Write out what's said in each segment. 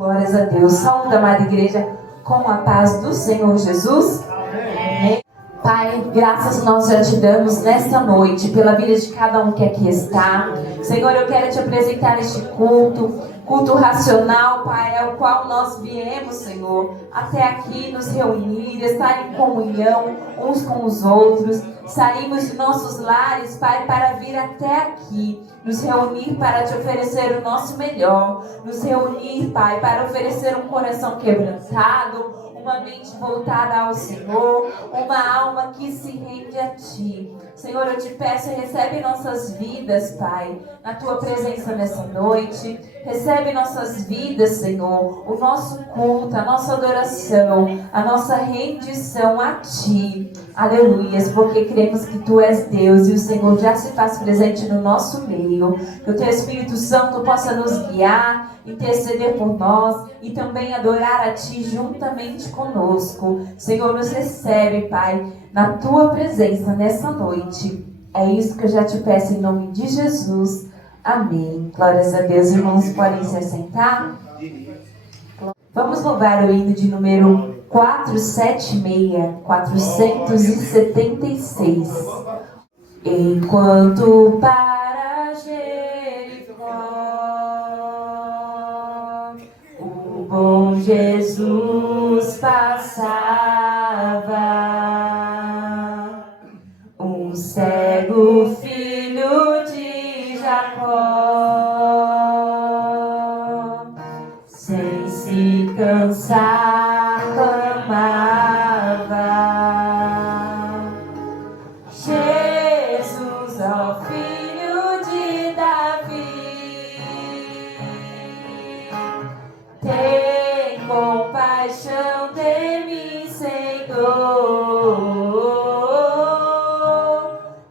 Glórias a Deus. Saúde, amada igreja, com a paz do Senhor Jesus. Amém. Pai, graças nós já te damos nesta noite pela vida de cada um que aqui está. Senhor, eu quero te apresentar este culto racional, Pai, ao qual nós viemos, Senhor, até aqui nos reunir, estar em comunhão uns com os outros. Saímos de nossos lares, Pai, para vir até aqui, nos reunir para te oferecer o nosso melhor, nos reunir, Pai, para oferecer um coração quebrantado, uma mente voltada ao Senhor, uma alma que se rende a Ti. Senhor, eu te peço, recebe nossas vidas, Pai, na Tua presença nessa noite. Recebe nossas vidas, Senhor, o nosso culto, a nossa adoração, a nossa rendição a Ti. Aleluias, porque cremos que Tu és Deus e o Senhor já se faz presente no nosso meio. Que o Teu Espírito Santo possa nos guiar, interceder por nós e também adorar a Ti juntamente conosco. Senhor, nos recebe, Pai, na Tua presença nessa noite. É isso que eu já te peço em nome de Jesus. Amém. Glórias a Deus. Irmãos, podem se assentar. Vamos louvar o hino de número 476. Enquanto para Jericó o bom Jesus passava, um cego filho de Jacó, sem se cansar, clamava: Jesus, ó Filho de Davi, tem compaixão de mim, Senhor.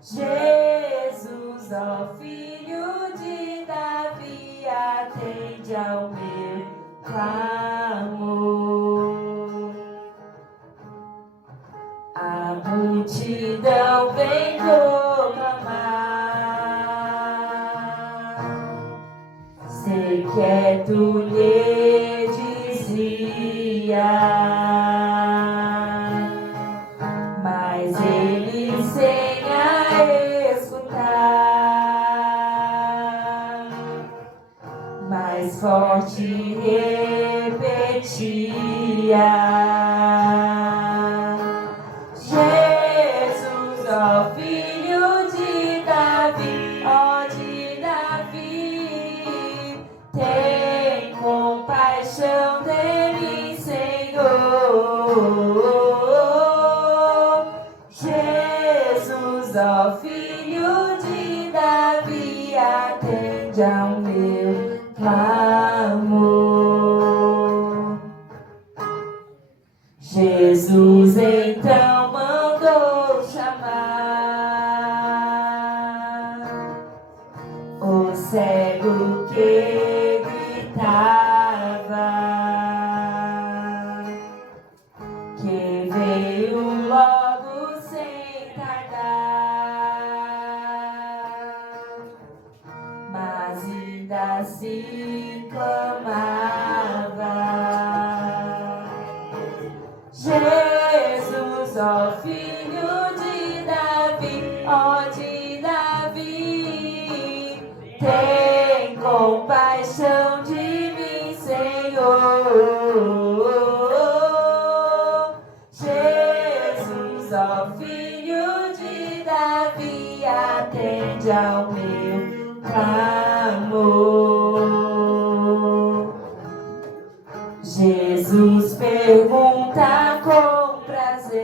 Jesus, ó Filho de Davi, atende ao meu clamor. A multidão vem proclamar, sei que é tu lhe dizia, mas ele sem a escutar, mais forte repetia: Jesus, ó Filho de Davi, ó de Davi, tem compaixão de mim, Senhor. Jesus, ó Filho de Davi, atende ao meu clamor. Jesus então mandou chamar o cego que gritava, que veio logo sem tardar, mas ainda assim clamava: Jesus, ó Filho de Davi, ó de Davi, tem compaixão de mim, Senhor. Jesus, ó Filho de Davi, atende ao meu clamor. Jesus pergunta com prazer: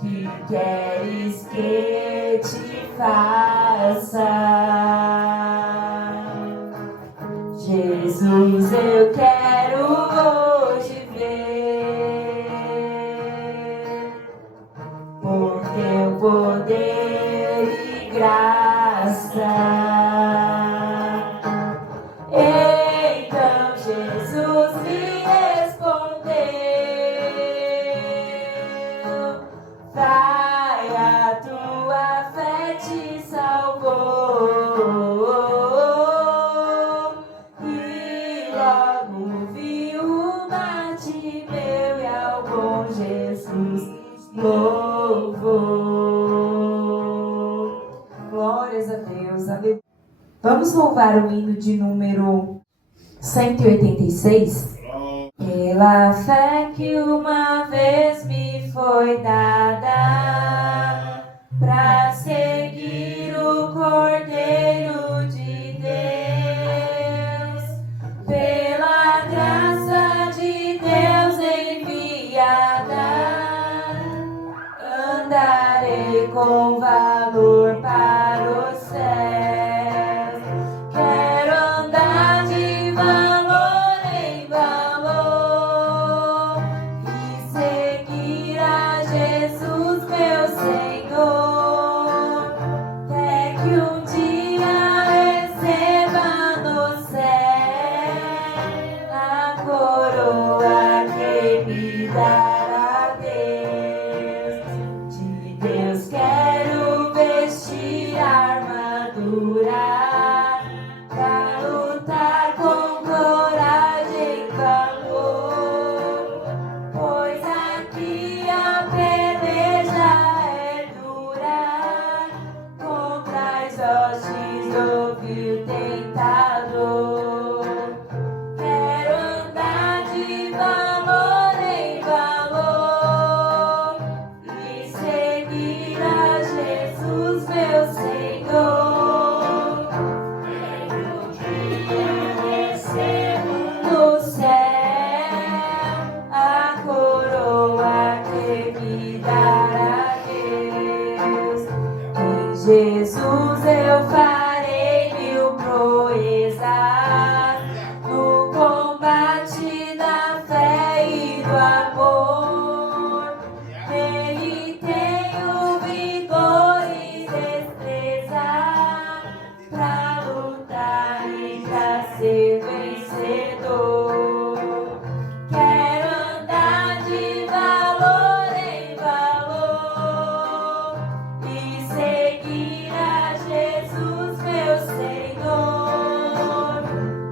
que queres que te faça? Jesus, eu quero hoje ver, por teu poder e graça. Então Jesus me respondeu: vai, a tua fé te salvou. Vamos louvar o hino de número 186. Pela fé que uma vez me foi dada, pra seguir o Cordeiro de Deus, pela graça de Deus enviada, andarei com valor para o céu. Quero andar de valor em valor e seguir a Jesus, meu Senhor, até que um dia receba no céu a coroa que me dará Deus. De Deus quero vestir a armadura pra lutar com coragem e valor, pois aqui a peleja é dura contra as hostes do vil tentador. Quero andar de valor em valor e seguir a Jesus, meu Senhor. No céu a coroa que me dará Deus. Em Jesus eu farei mil proezas no combate da fé e do amor. Nele tenho vigor e destreza pra lutar e pra ser vencedor. Quero andar de valor em valor e seguir a Jesus, meu Senhor,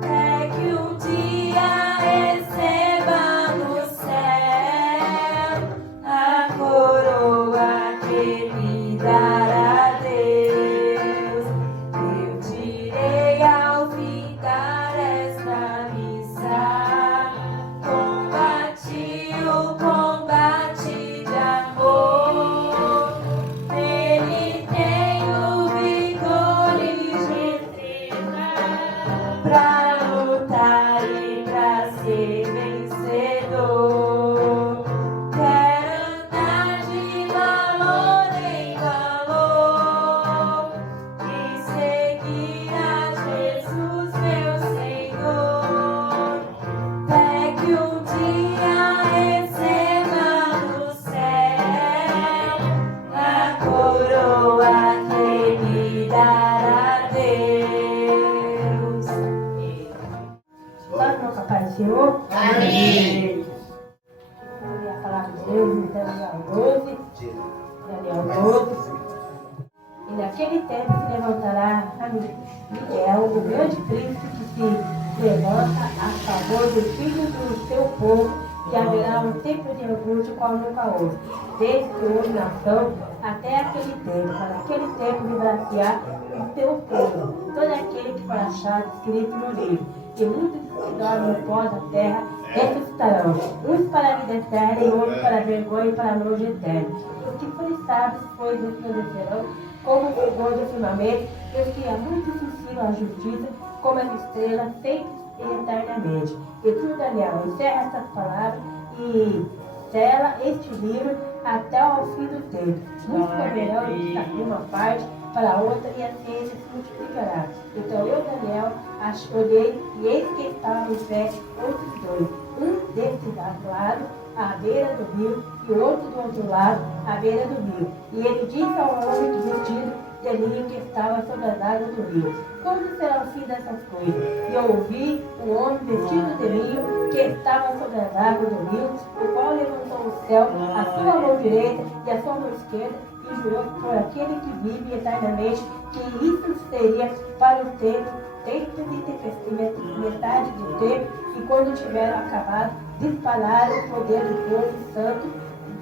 até que um dia receba no céu a coroa que me dará Deus. Eu direi ao fitar esta missa, combati o combate de amor. Nele tenho vigor e destreza pra lutar e pra ser vencedor. Quero andar de valor em valor e seguir a Jesus, meu Senhor, até que um dia receba no céu a coroa que me dará Deus. Glória ao Papai do Senhor. Amém. Vamos ler a palavra de Deus em Daniel 12. Daniel 12. E naquele tempo se levantará a Miguel, o grande príncipe que se levanta a favor dos filhos do seu povo, e haverá um tempo de angústia qual nunca houve, desde que houve nação até aquele tempo. Para aquele tempo livrar-se-á o teu povo, todo aquele que for achado escrito no livro. E muitos que dormem após a terra ressuscitarão, uns para a vida eterna e outros para a vergonha e para a longe eterna. Os que forem sábios, pois, resplandecerão como o fulgor do firmamento, e os que há muito ensinam a justiça, como as estrelas, sempre e eternamente. E tu, Daniel, encerra estas palavras e sela este livro até ao fim do tempo. Muitos comerão de uma parte para a outra, e a ciência se multiplicará. Então eu, Daniel, olhei, e eis que estavam em pé outros dois, um deste lado, à beira do rio, e o outro do outro lado, à beira do rio. E ele disse ao homem vestido de linho que estava sobre as águas do rio: quando será o fim dessas coisas? E eu ouvi um homem vestido de linho que estava sobre as águas do rio, o qual levantou o céu, a sua mão direita e a sua mão esquerda, e jurou por aquele que vive eternamente que isso seria para o tempo e metade do tempo, e quando tiveram acabado de espalhar o poder do povo santo,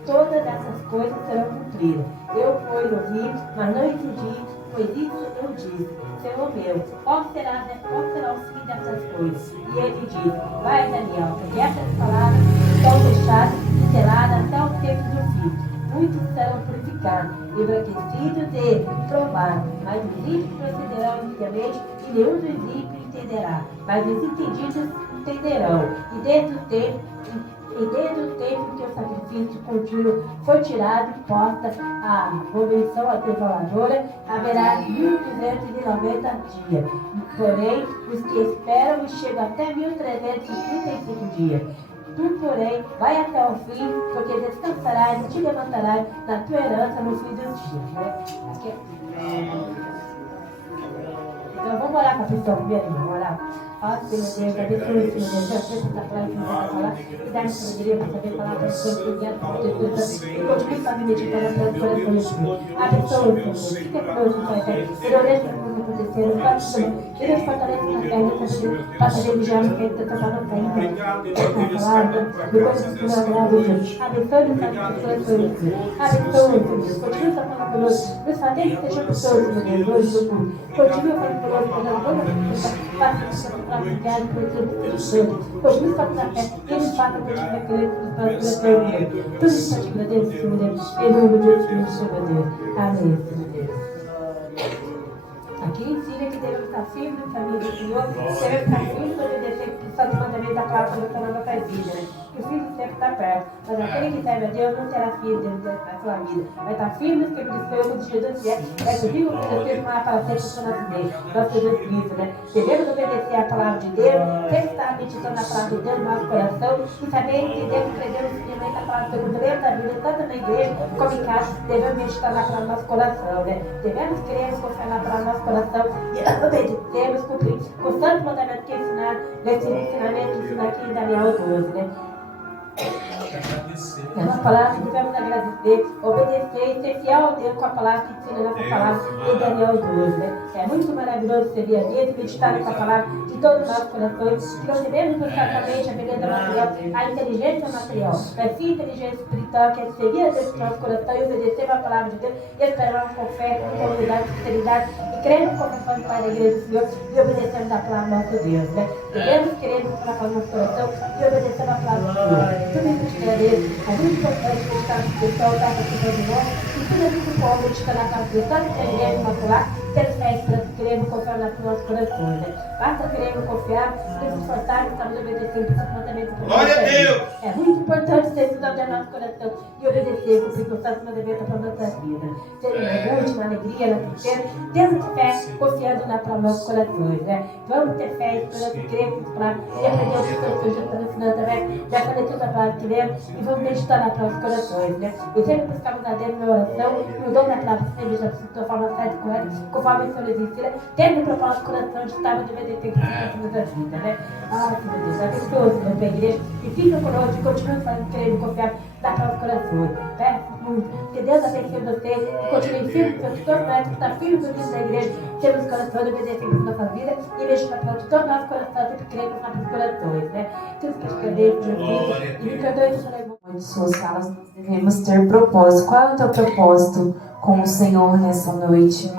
todas essas coisas serão cumpridas. Eu, pois, ouvi, mas não entendi, Pois isso eu disse, Senhor meu, qual será o fim dessas coisas? E ele disse, vai, Daniel, porque essas palavras estão fechadas e seladas até o tempo do fim. Muitos serão purificados, embranquecidos e provados, mas os ímpios procederão inicialmente e nenhum dos ímpios entenderá, mas os entendidos entenderão. E desde o tempo que o sacrifício contínuo foi tirado e posta a abominação devoradora, haverá 1.290 dias. Porém, os que esperam chegam até 1.335 dias. Tu, porém, vai até o fim, porque descansarás e te levantarás na tua herança no fim dos dias. Né? Aqui Então vamos orar para a pessoa primeiro, vamos orar. Ó, Senhor Deus, abençoe, Senhor Deus, eu sei que está falando, que você está falando, e dá-me sabedoria para saber falar para as pessoas que vieram para poder coisas, e continue fazendo meditando no seu coração, Senhor. Abençoe, Senhor Deus, fica conosco, Pai, Senhor Deus, que vai acontecer, no próximo semana, e Deus fortalece na terra, faça dele já, porque ele está falando para ele, na palavra, depois que tu não agrada, Deus. Abençoe, nos faz pessoas, Senhor Deus. Abençoe, Senhor Deus, continue falando conosco, nos faz que seja pessoas, Senhor Deus, hoje do mundo. Continue falando conosco, toda a pessoa, obrigado por tudo, continue fazendo a fé, eles façam o que tiver querendo para o coração, tudo isso eu te agradeço, Senhor Deus, em nome de Jesus, Senhor Deus, amém, Senhor Deus. Aqui ensina que devemos estar firmes no caminho do Senhor, devemos estar firmes para obedecer os santos mandamentos da palavra do Senhor na nossa vida, né? Que o fim do tempo está perto, mas aquele que serve a Deus não será firme na sua vida, vai estar firme no que o de Jesus é, vai subir o que Deus uma para sempre para nosso Deus, nosso Jesus Cristo, né? Devemos obedecer a palavra de Deus, sempre estar meditando a palavra de Deus no nosso coração e também entendemos e cremos firmemente a palavra de Deus, lemos a Bíblia, tanto na igreja como em casa, devemos meditar na palavra do nosso coração, né? Devemos crer e confiar na palavra do nosso coração e obedecemos, cumprir com o santo mandamento que ensinaram nesse ensinamento de ensinar aqui em Daniel 12, né? É uma palavra que devemos agradecer, obedecer e ser fiel a Deus com a palavra que ensina nessa palavra em Daniel 12, né? É muito maravilhoso servir a Deus e meditar nessa palavra de todos os nossos corações, que não devemos buscar somente a beleza material, a inteligência material, mas sim a inteligência espiritual, que é servir a Deus com o nosso coração e obedecer a palavra de Deus e esperar com fé, com humildade, sinceridade e crendo com confissão do Pai da Igreja do Senhor e obedecendo a palavra do nosso Deus, né? Devemos querer com a palavra do nosso coração e obedecer a palavra do Senhor. Tudo isso que é dele, é muito importante meditar na questão da questão de nós, e tudo isso que pode meditar na questão que é igreja macular, ter fé e queremos confiar nas nossas corações, né? Basta queremos confiar, nos esforçar e estamos obedecendo os mandamentos do Glória a Deus! É muito importante ter isso dentro do nosso coração e obedecer, cumprir os santos mandamentos para a nossa vida. Ter na angústia, na alegria, na tristeza, temos fé, confiando na para nossos corações, né? Vamos ter fé, esperando, cremos para aprender os que estão ensinando também, já conhecemos a palavra que lemos e vamos meditar na para os corações, né? E sempre buscamos a Deus na oração e o dom da palavra sempre já se torna forma certa e correta, conforme o Senhor nos ensina, tendo o propósito do coração de estar no dever de ter que da vida, né? Ah, que meu Deus, abençoe, Senhor, para a igreja e fica conosco e continua fazendo, querendo confiar na para os corações, né? Que Deus abençoe vocês e continue firme, porque todos nós que estamos firmes no dia da igreja, temos corações obedecendo na nossa vida e meditar para todo o nosso coração, sempre querendo confiar nos corações, né? Tudo que te perder, e me perdoe se eu levo. De suas falas, nós devemos ter propósito. Qual é o teu propósito com o Senhor nessa noite?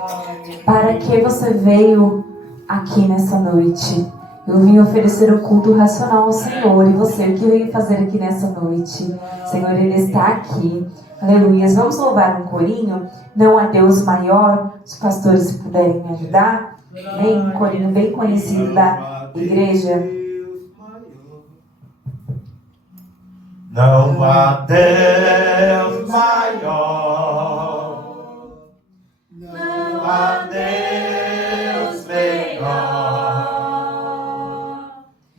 Para que você veio aqui nessa noite? Eu vim oferecer o culto racional ao Senhor. E você, o que veio fazer aqui nessa noite? O Senhor, Ele está aqui. Aleluia. Vamos louvar um corinho? Não há Deus maior. Os pastores, se puderem me ajudar. Amém? Um corinho bem conhecido da igreja. Não há Deus maior, não há Deus melhor,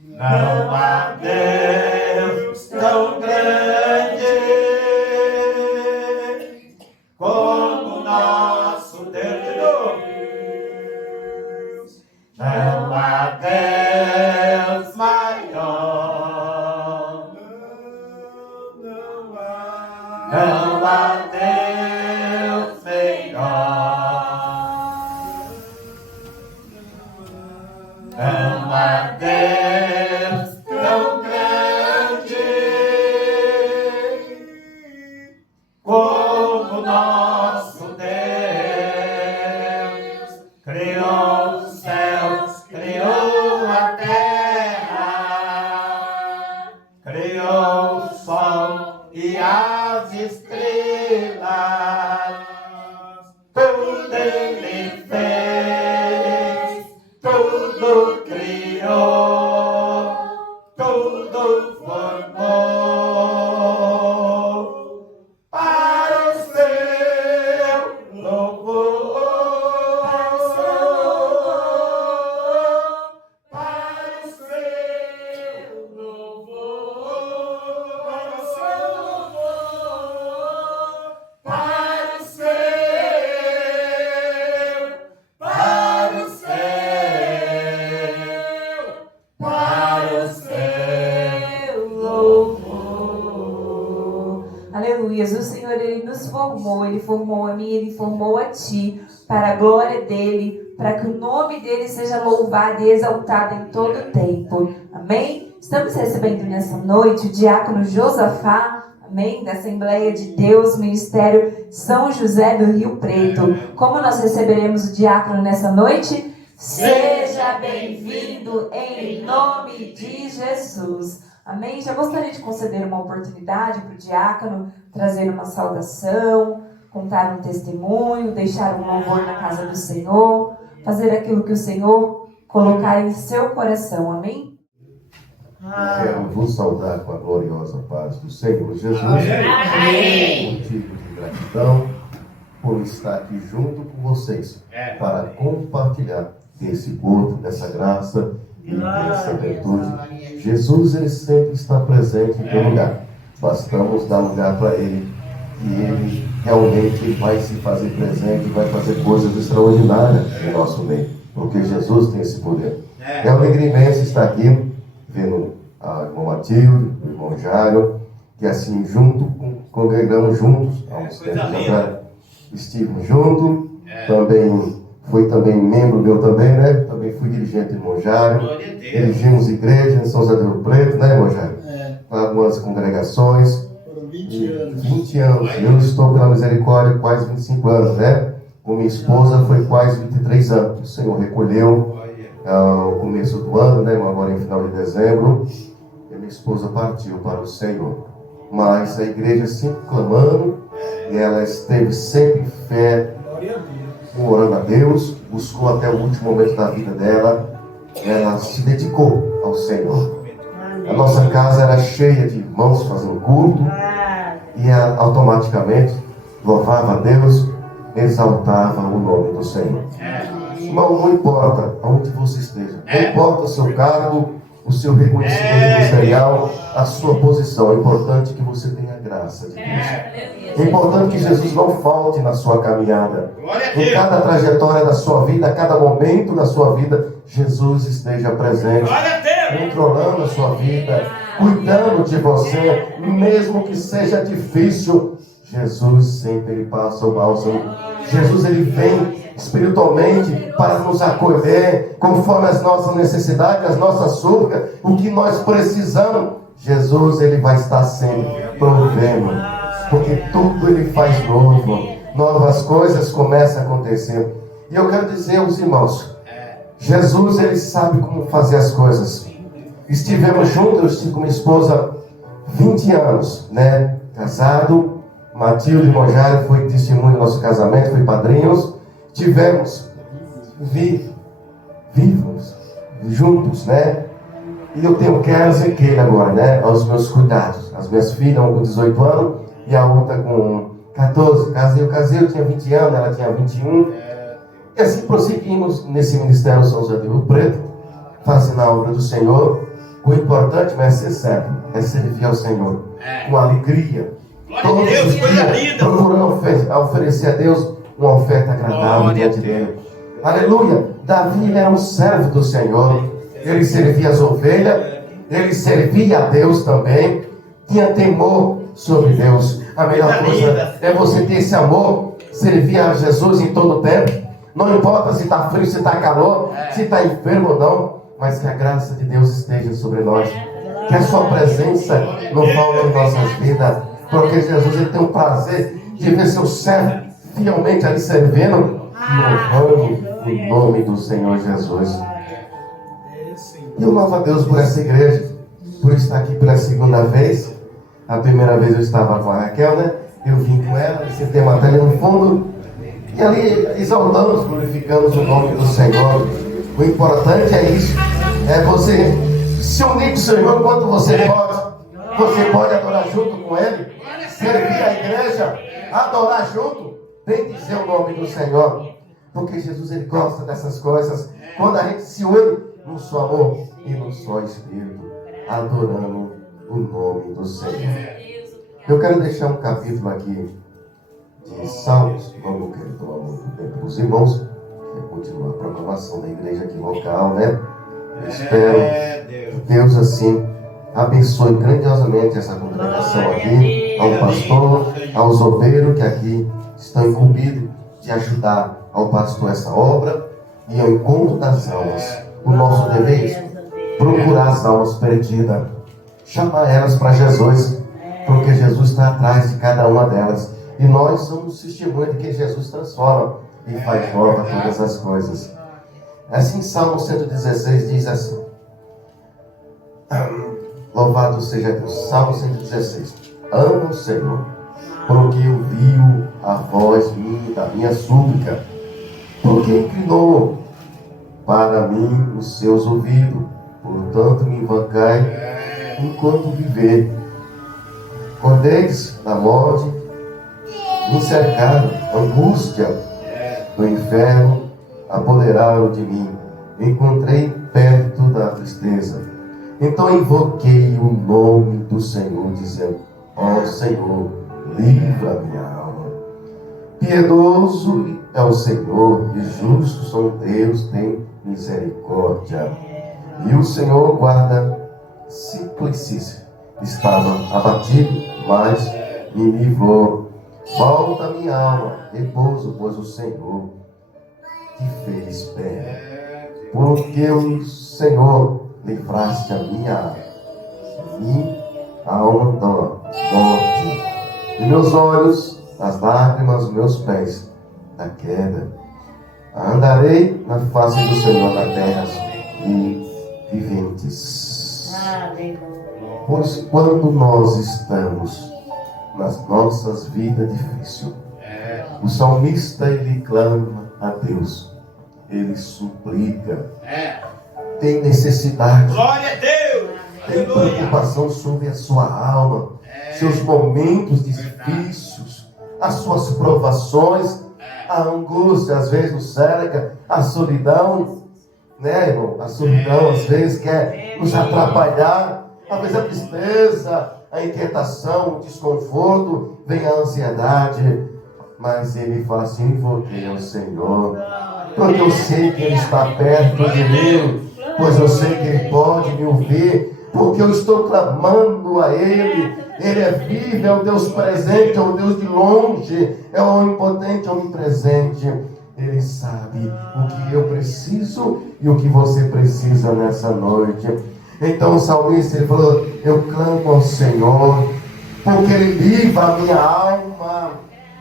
não há Deus tão grande como nosso Deus. Não há Deus maior. Não há Deus melhor, não há Deus tão grande como nosso Deus. formou, Ele formou a mim, Ele formou a ti, para a glória dEle, para que o nome dEle seja louvado e exaltado em todo o tempo. Amém? Estamos recebendo nessa noite o diácono Josafá, amém? Da Assembleia de Deus, Ministério São José do Rio Preto. Como nós receberemos o diácono nessa noite? Seja bem-vindo em nome de Jesus. Amém? Já gostaria de conceder uma oportunidade para o diácono trazer uma saudação, contar um testemunho, deixar um louvor na casa do Senhor, fazer aquilo que o Senhor colocar em seu coração. Amém? Quero vos saudar com a gloriosa paz do Senhor Jesus. Amém. Motivo de gratidão por estar aqui junto com vocês para compartilhar desse corpo, dessa graça e dessa virtude. Jesus, ele sempre está presente em todo lugar. Bastamos dar lugar para ele e ele realmente vai se fazer presente, vai fazer coisas extraordinárias em nosso meio, porque Jesus tem esse poder. É uma alegria imensa estar aqui vendo a irmã Matilde, o irmão Jairo, que assim junto, congregamos juntos há uns tempos atrás. Estivemos juntos, foi também membro meu também, né? Também fui dirigente do irmão Jairo. Dirigimos igreja em São José do Rio Preto, né, irmão Jairo? Algumas congregações. Foram 20 anos. 20 anos. Eu estou pela misericórdia quase 25 anos, né? Com minha esposa foi quase 23 anos. O Senhor recolheu ao começo do ano, né? Agora em final de dezembro. E minha esposa partiu para o Senhor. Mas a igreja sempre clamando, e ela esteve sempre em fé, orando a Deus, buscou até o último momento da vida dela, ela se dedicou ao Senhor. A nossa casa era cheia de irmãos fazendo culto, e ela automaticamente louvava a Deus, exaltava o nome do Senhor. Irmão, não importa aonde você esteja, não importa o seu cargo, o seu reconhecimento ministerial, a sua posição. É importante que você tenha a graça de Deus. É importante que Jesus não falte na sua caminhada. Em cada trajetória da sua vida, a cada momento da sua vida, Jesus esteja presente, controlando a sua vida, cuidando de você, mesmo que seja difícil. Jesus sempre ele passa o bálsamo. Jesus ele vem espiritualmente para nos acolher conforme as nossas necessidades, as nossas súplicas, o que nós precisamos. Jesus ele vai estar sempre provendo, porque tudo ele faz novo, novas coisas começam a acontecer. E eu quero dizer aos irmãos, Jesus ele sabe como fazer as coisas. Estivemos juntos, eu estive com minha esposa 20 anos, né, casado. Matilde e irmão Jairo foi testemunho do nosso casamento, foi padrinhos. Tivemos vivos juntos, né? E eu tenho Kézia e Keila agora, né? Aos meus cuidados. As minhas filhas, uma com 18 anos e a outra com 14. Eu tinha 20 anos, ela tinha 21. E assim prosseguimos nesse ministério São José do Rio Preto, fazendo a obra do Senhor. O importante não é ser servo, é servir ao Senhor com alegria. Todos os dias, procurando oferecer a Deus uma oferta agradável diante dele. Aleluia! Davi era um servo do Senhor. Ele servia as ovelhas, ele servia a Deus também. Tinha temor sobre Deus. A melhor coisa é você ter esse amor, servir a Jesus em todo o tempo. Não importa se está frio, se está calor, se está enfermo ou não, mas que a graça de Deus esteja sobre nós. Que a sua presença não falte em nossas vidas. Porque Jesus ele tem o prazer de ver seu servo fielmente ali servindo, louvando o nome do Senhor Jesus. E eu louvo a Deus por essa igreja, por estar aqui pela segunda vez. A primeira vez eu estava com a Raquel, né? Eu vim com ela, sentei uma tela no fundo, e ali exaltamos, glorificamos o nome do Senhor. O importante é isso, é você se unir com o seu irmão enquanto você pode. Você pode adorar junto com ele, servir a igreja, adorar junto, bem dizer o nome do Senhor, porque Jesus ele gosta dessas coisas, quando a gente se une no só amor e no só Espírito, adorando o nome do Senhor. Eu quero deixar um capítulo aqui de Salmos, vamos querer tomar muito tempo dos irmãos, que continua a programação da igreja aqui local, né? Eu espero que Deus assim abençoe grandiosamente essa congregação aqui, ao pastor, aos obreiros que aqui estão incumbidos de ajudar ao pastor essa obra e ao encontro das almas. O nosso dever é procurar as almas perdidas, chamar elas para Jesus, porque Jesus está atrás de cada uma delas. E nós somos testemunhas de que Jesus transforma e faz nova todas as coisas. Assim, Salmo 116 diz assim: louvado seja Deus. Salmo 116: amo o Senhor, porque ouviu a voz da minha súplica, porque inclinou para mim os seus ouvidos. Portanto, me invocai enquanto viver. Cordeis da morte me cercaram, angústia do inferno apoderaram de mim. Encontrei perto da tristeza. Então invoquei o nome do Senhor, dizendo: ó Senhor, livra minha alma. Piedoso é o Senhor e justo são Deus, tem misericórdia. E o Senhor guarda Simplicis. Estava abatido, mas me livrou. Volta minha alma, repouso, pois o Senhor te fez bem. Porque o Senhor livraste a minha alma, e a alma da morte. E meus olhos, as lágrimas, os meus pés, da queda. Andarei na face do Senhor na terra e viventes. Pois quando nós estamos nas nossas vidas difíceis, o salmista ele clama a Deus, ele suplica, tem necessidade, Glória a Deus, tem preocupação sobre a sua alma, seus momentos difíceis, as suas provações, a angústia às vezes nos cerca, a solidão, né, irmão? A solidão às vezes quer nos atrapalhar, às vezes a tristeza, a inquietação, o desconforto, vem a ansiedade, mas ele fala assim: invoquei ao Senhor, porque eu sei que Ele está perto de mim, pois eu sei que Ele pode me ouvir, porque eu estou clamando a Ele. Ele é vivo, é o Deus presente, é o Deus de longe, é o onipotente, é o onipresente. Ele sabe o que eu preciso e o que você precisa nessa noite. Então o salmista ele falou: eu clamo ao Senhor, porque Ele livra a minha alma.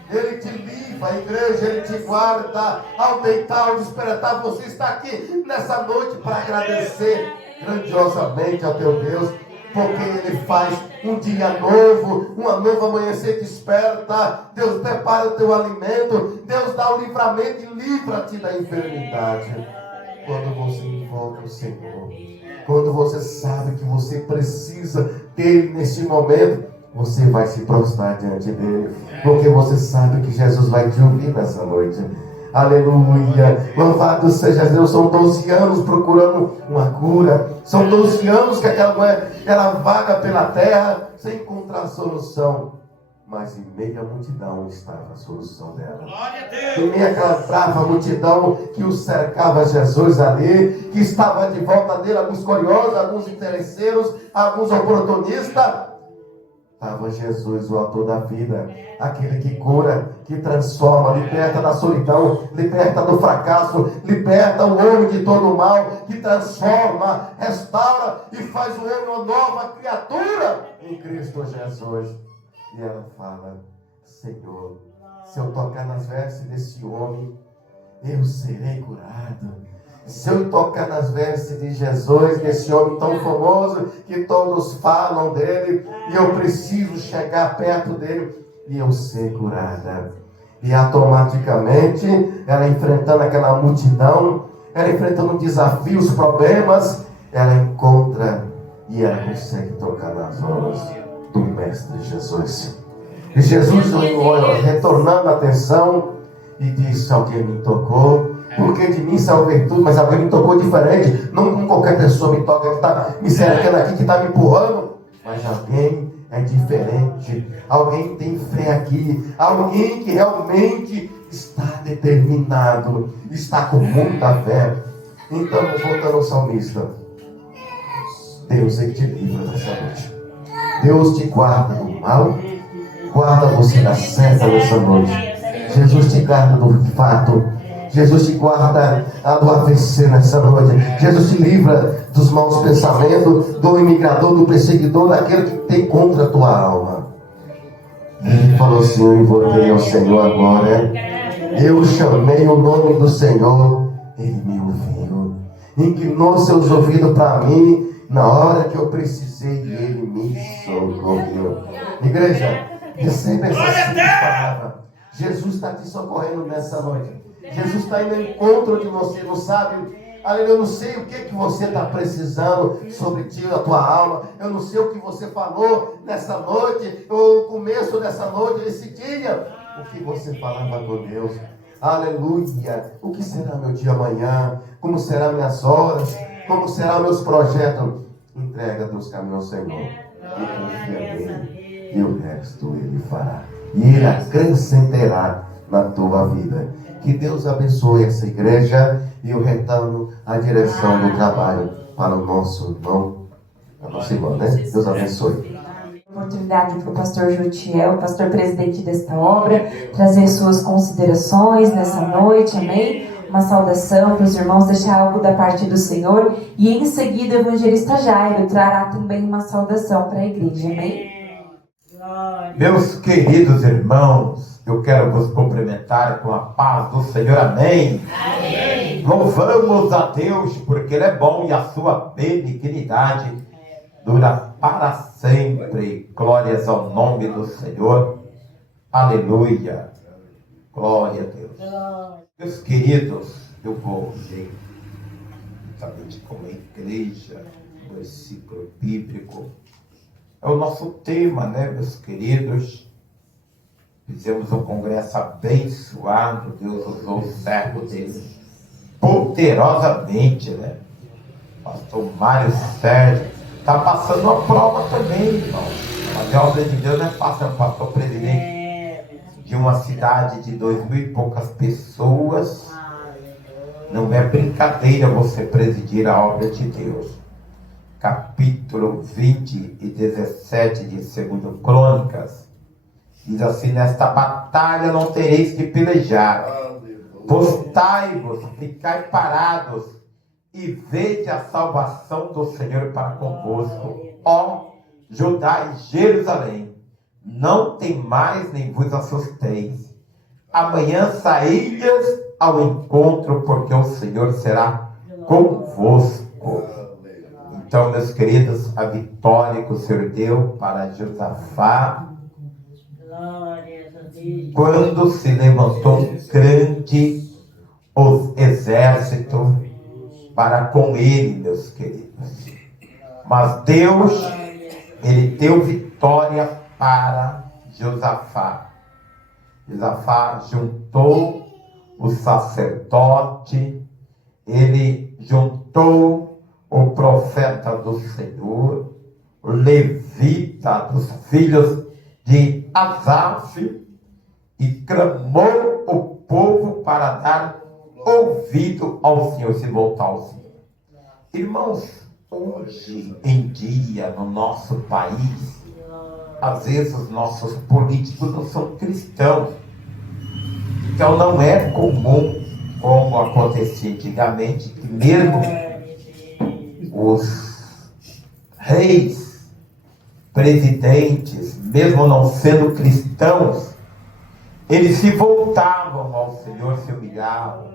Ele te livra, a igreja, Ele te guarda. Ao deitar, ao despertar, você está aqui nessa noite para agradecer grandiosamente ao teu Deus, porque Ele faz um dia novo, uma nova amanhecer, desperta. Deus prepara o teu alimento, Deus dá o livramento e livra-te da enfermidade. Quando você invoca o Senhor, quando você sabe que você precisa dele nesse momento, você vai se prostrar diante dele, porque você sabe que Jesus vai te ouvir nessa noite. Aleluia, louvado seja Deus. São 12 anos procurando uma cura, são 12 anos que aquela mulher ela vaga pela terra sem encontrar solução, mas em meio à multidão estava a solução dela. glória a Deus. Em meio àquela brava multidão que o cercava Jesus ali, que estava de volta dele, alguns curiosos, alguns interesseiros, alguns oportunistas, estava Jesus, o autor da vida, aquele que cura, que transforma, liberta da solidão, liberta do fracasso, liberta o homem de todo o mal, que transforma, restaura e faz o homem uma nova criatura em Cristo Jesus. E ela fala: Senhor, se eu tocar nas vestes desse homem, eu serei curado. Se eu tocar nas vestes de Jesus, desse homem tão famoso, que todos falam dele, e eu preciso chegar perto dele, e eu ser curada. E automaticamente, ela enfrentando aquela multidão, ela enfrentando desafios, problemas, ela encontra e ela consegue tocar nas mãos do Mestre Jesus. E Jesus, retornando a atenção, e disse: alguém me tocou, porque de mim saiu virtude, mas alguém me tocou diferente. Não com qualquer pessoa me toca, que está me cercando aqui, que está me empurrando, mas alguém é diferente, alguém tem fé aqui, alguém que realmente está determinado, está com muita fé. Então, voltando ao salmista, Deus Ele te livra nessa noite. Deus te guarda do mal, guarda você da seta nessa noite. Jesus te guarda do infarto. Jesus te guarda do AVC nessa noite. Jesus te livra dos maus pensamentos, do imigrador, do perseguidor, daquele que tem contra a tua alma. Ele falou assim: eu invoquei ao Senhor agora. Eu chamei o nome do Senhor. Ele me ouviu. Inclinou seus ouvidos para mim na hora que eu precisei e Ele me socorreu. Igreja, receba essa simples palavra. Jesus está te socorrendo nessa noite. Jesus está indo ao encontro de você, não sabe? Aleluia, eu não sei o que você está precisando sobre ti, a tua alma. Eu não sei o que você falou nessa noite, ou no começo dessa noite, esse dia. O que você falava com Deus. Aleluia. O que será meu dia amanhã? Como serão minhas horas? Como serão meus projetos? Entrega teus caminhos ao Senhor. E confia nele. E o resto Ele fará. E Ele acrescentará na tua vida. Que Deus abençoe essa igreja e o retorno à direção do trabalho para o nosso irmão, a nossa irmã, né? Deus abençoe. Oportunidade para o pastor Jutiel, pastor presidente desta obra, trazer suas considerações nessa noite, amém? Uma saudação para os irmãos, deixar algo da parte do Senhor, e em seguida o evangelista Jairo trará também uma saudação para a igreja, amém? Meus queridos irmãos, eu quero vos cumprimentar com a paz do Senhor, amém? Amém. Louvamos a Deus porque Ele é bom e a sua benignidade dura para sempre. Glórias ao nome do Senhor, aleluia, glória a Deus. Meus queridos, eu vou ler juntamente com a igreja, o versículo bíblico. É o nosso tema, né, meus queridos? Fizemos um congresso abençoado. Deus usou o servo dele poderosamente, né? Pastor Mário Sérgio está passando uma prova também, irmão. Mas a obra de Deus não é fácil. É um pastor presidente de uma cidade de 2.000 e poucas pessoas. Não é brincadeira você presidir a obra de Deus. Capítulo 20 e 17 de 2 Crônicas, diz assim: nesta batalha não tereis que pelejar, postai-vos, ficai parados, e vede a salvação do Senhor para convosco, ó Judá e Jerusalém, não temais nem vos assusteis, amanhã saídas ao encontro, porque o Senhor será convosco. Então, meus queridos, a vitória que o Senhor deu para Josafá, quando se levantou um grande exército para com ele, meus queridos. Mas Deus, Ele deu vitória para Josafá. Josafá juntou o sacerdote, ele juntou o profeta do Senhor, o levita dos filhos de Asaf, e clamou o povo para dar ouvido ao Senhor, se voltar ao Senhor. Irmãos, hoje em dia, no nosso país, às vezes os nossos políticos não são cristãos. Então não é comum, como acontecia antigamente, que mesmo os reis, presidentes, mesmo não sendo cristãos, eles se voltavam ao Senhor, se humilhavam,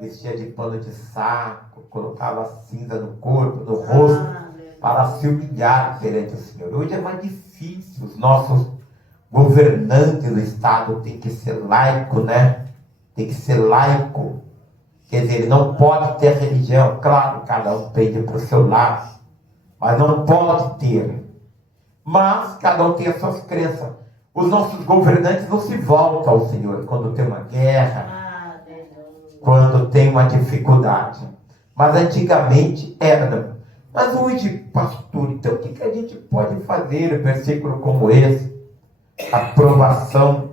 vestia de pano de saco, colocava cinza no corpo, no rosto, para se humilhar perante o Senhor. Hoje é mais difícil, os nossos governantes do Estado têm que ser laico, né? Tem que ser laico. Quer dizer, ele não pode ter religião. Claro, cada um pende para o seu lado, mas não pode ter. Mas cada um tem as suas crenças. Os nossos governantes não se voltam ao Senhor quando tem uma guerra, quando tem uma dificuldade. Mas antigamente era. Mas hoje, pastor, então o que a gente pode fazer? Um versículo como esse, a aprovação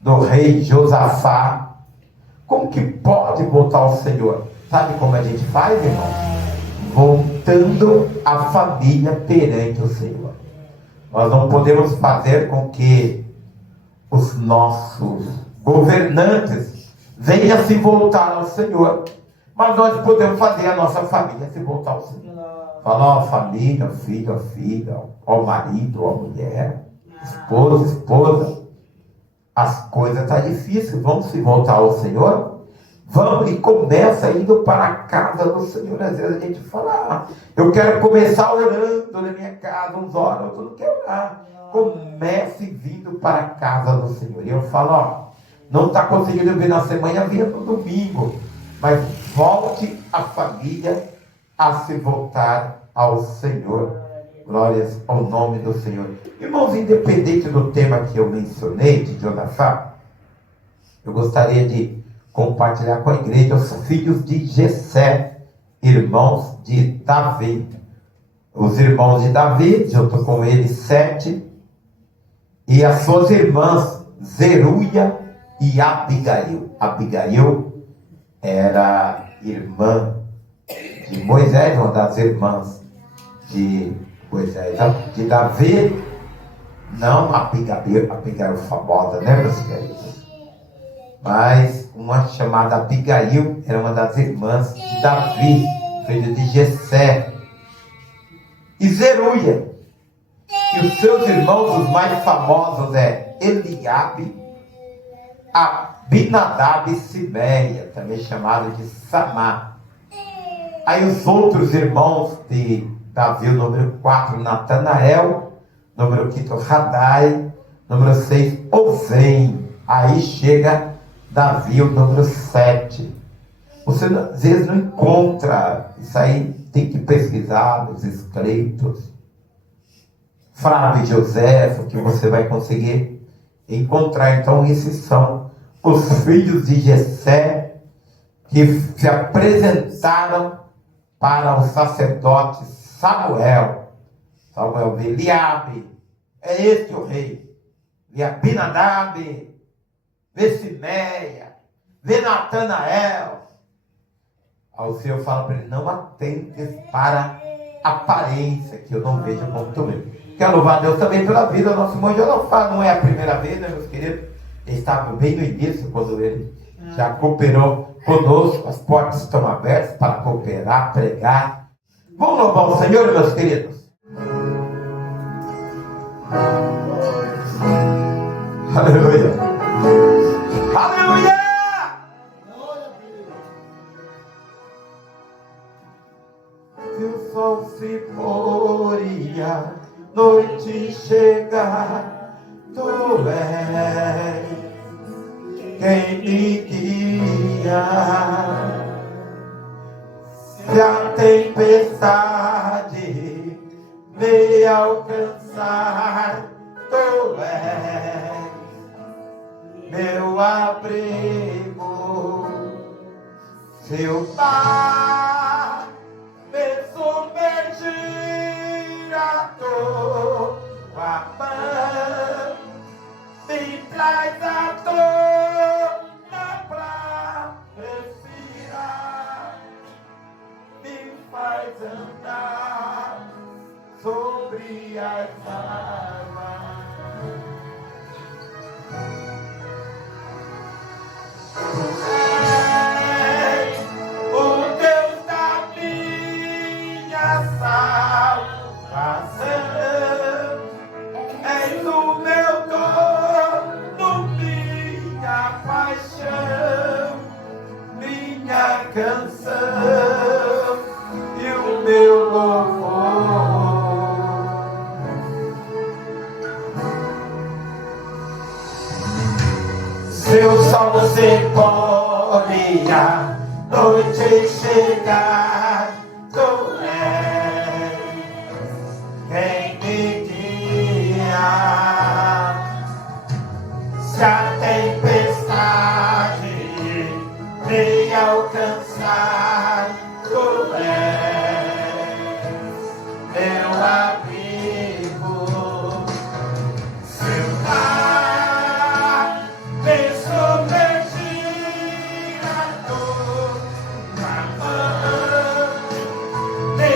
do rei Josafá. Como que pode voltar ao Senhor? Sabe como a gente faz, irmão? voltando a família perante o Senhor. Nós não podemos fazer com que os nossos governantes venham se voltar ao Senhor, mas nós podemos fazer a nossa família se voltar ao Senhor. Falar, ó família, filho, filha, ó marido, ó mulher, esposo, esposa, as coisas estão difíceis, vamos se voltar ao Senhor? Vamos, e começa indo para a casa do Senhor. Às vezes a gente fala, eu quero começar orando na minha casa, uns oram, outros não quero orar. Comece vindo para a casa do Senhor. E eu falo, ó, não está conseguindo vir na semana, vinha no domingo, mas volte a família a se voltar ao Senhor. Glórias ao nome do Senhor. Irmãos, independente do tema que eu mencionei, de Josafá, eu gostaria de compartilhar com a igreja os filhos de Jessé, irmãos de Davi. Os irmãos de Davi, junto com ele 7, e as suas irmãs Zeruia e Abigail. Abigail era irmã de Moisés, uma das irmãs de Moisés, de Davi. Não Abigail famosa, né, meus queridos? Mas uma chamada Abigail era uma das irmãs de Davi, filho de Jessé. E Zeruia. E os seus irmãos, os mais famosos, é Eliabe, Abinadab e Simeia, também chamado de Samá. Aí os outros irmãos de Davi, o número 4, Natanael, número 5, Radai, número 6, Ozem. Aí chega Davi, o número 7. Você às vezes não encontra, isso aí tem que pesquisar nos escritos. Flávio e José, que você vai conseguir encontrar. Então esses são os filhos de Jessé que se apresentaram para o sacerdote Samuel. Samuel vê Eliabe, é este o rei. Vê Abinadab, vê Simeia, vê Natanael. Aí o Senhor fala para ele, não atentes para a aparência, que eu não vejo como tu vês. Quero louvar a Deus também pela vida do nosso irmão Josafá. Não é a primeira vez, né, meus queridos? Ele estava bem no início, quando ele já cooperou conosco. As portas estão abertas para cooperar, pregar. Vamos louvar o Senhor, meus queridos? Aleluia! Aleluia! Se o sol se pôr e a noite chegar, tu és quem me guia. Se a tempestade me alcançar, tu és meu abrigo. Se o mar me submergir, a tua mão me traz a tona pra respirar, me faz andar sobre as águas. És o Deus da minha salvação, és o meu dono, minha paixão, minha canção e o meu louvor. Se o sol se pôr e a noite chegar, tu és quem me guia. Se a tempestade me alcançar, tu és meu abrigo. Se o mar me submergir, a tua mão me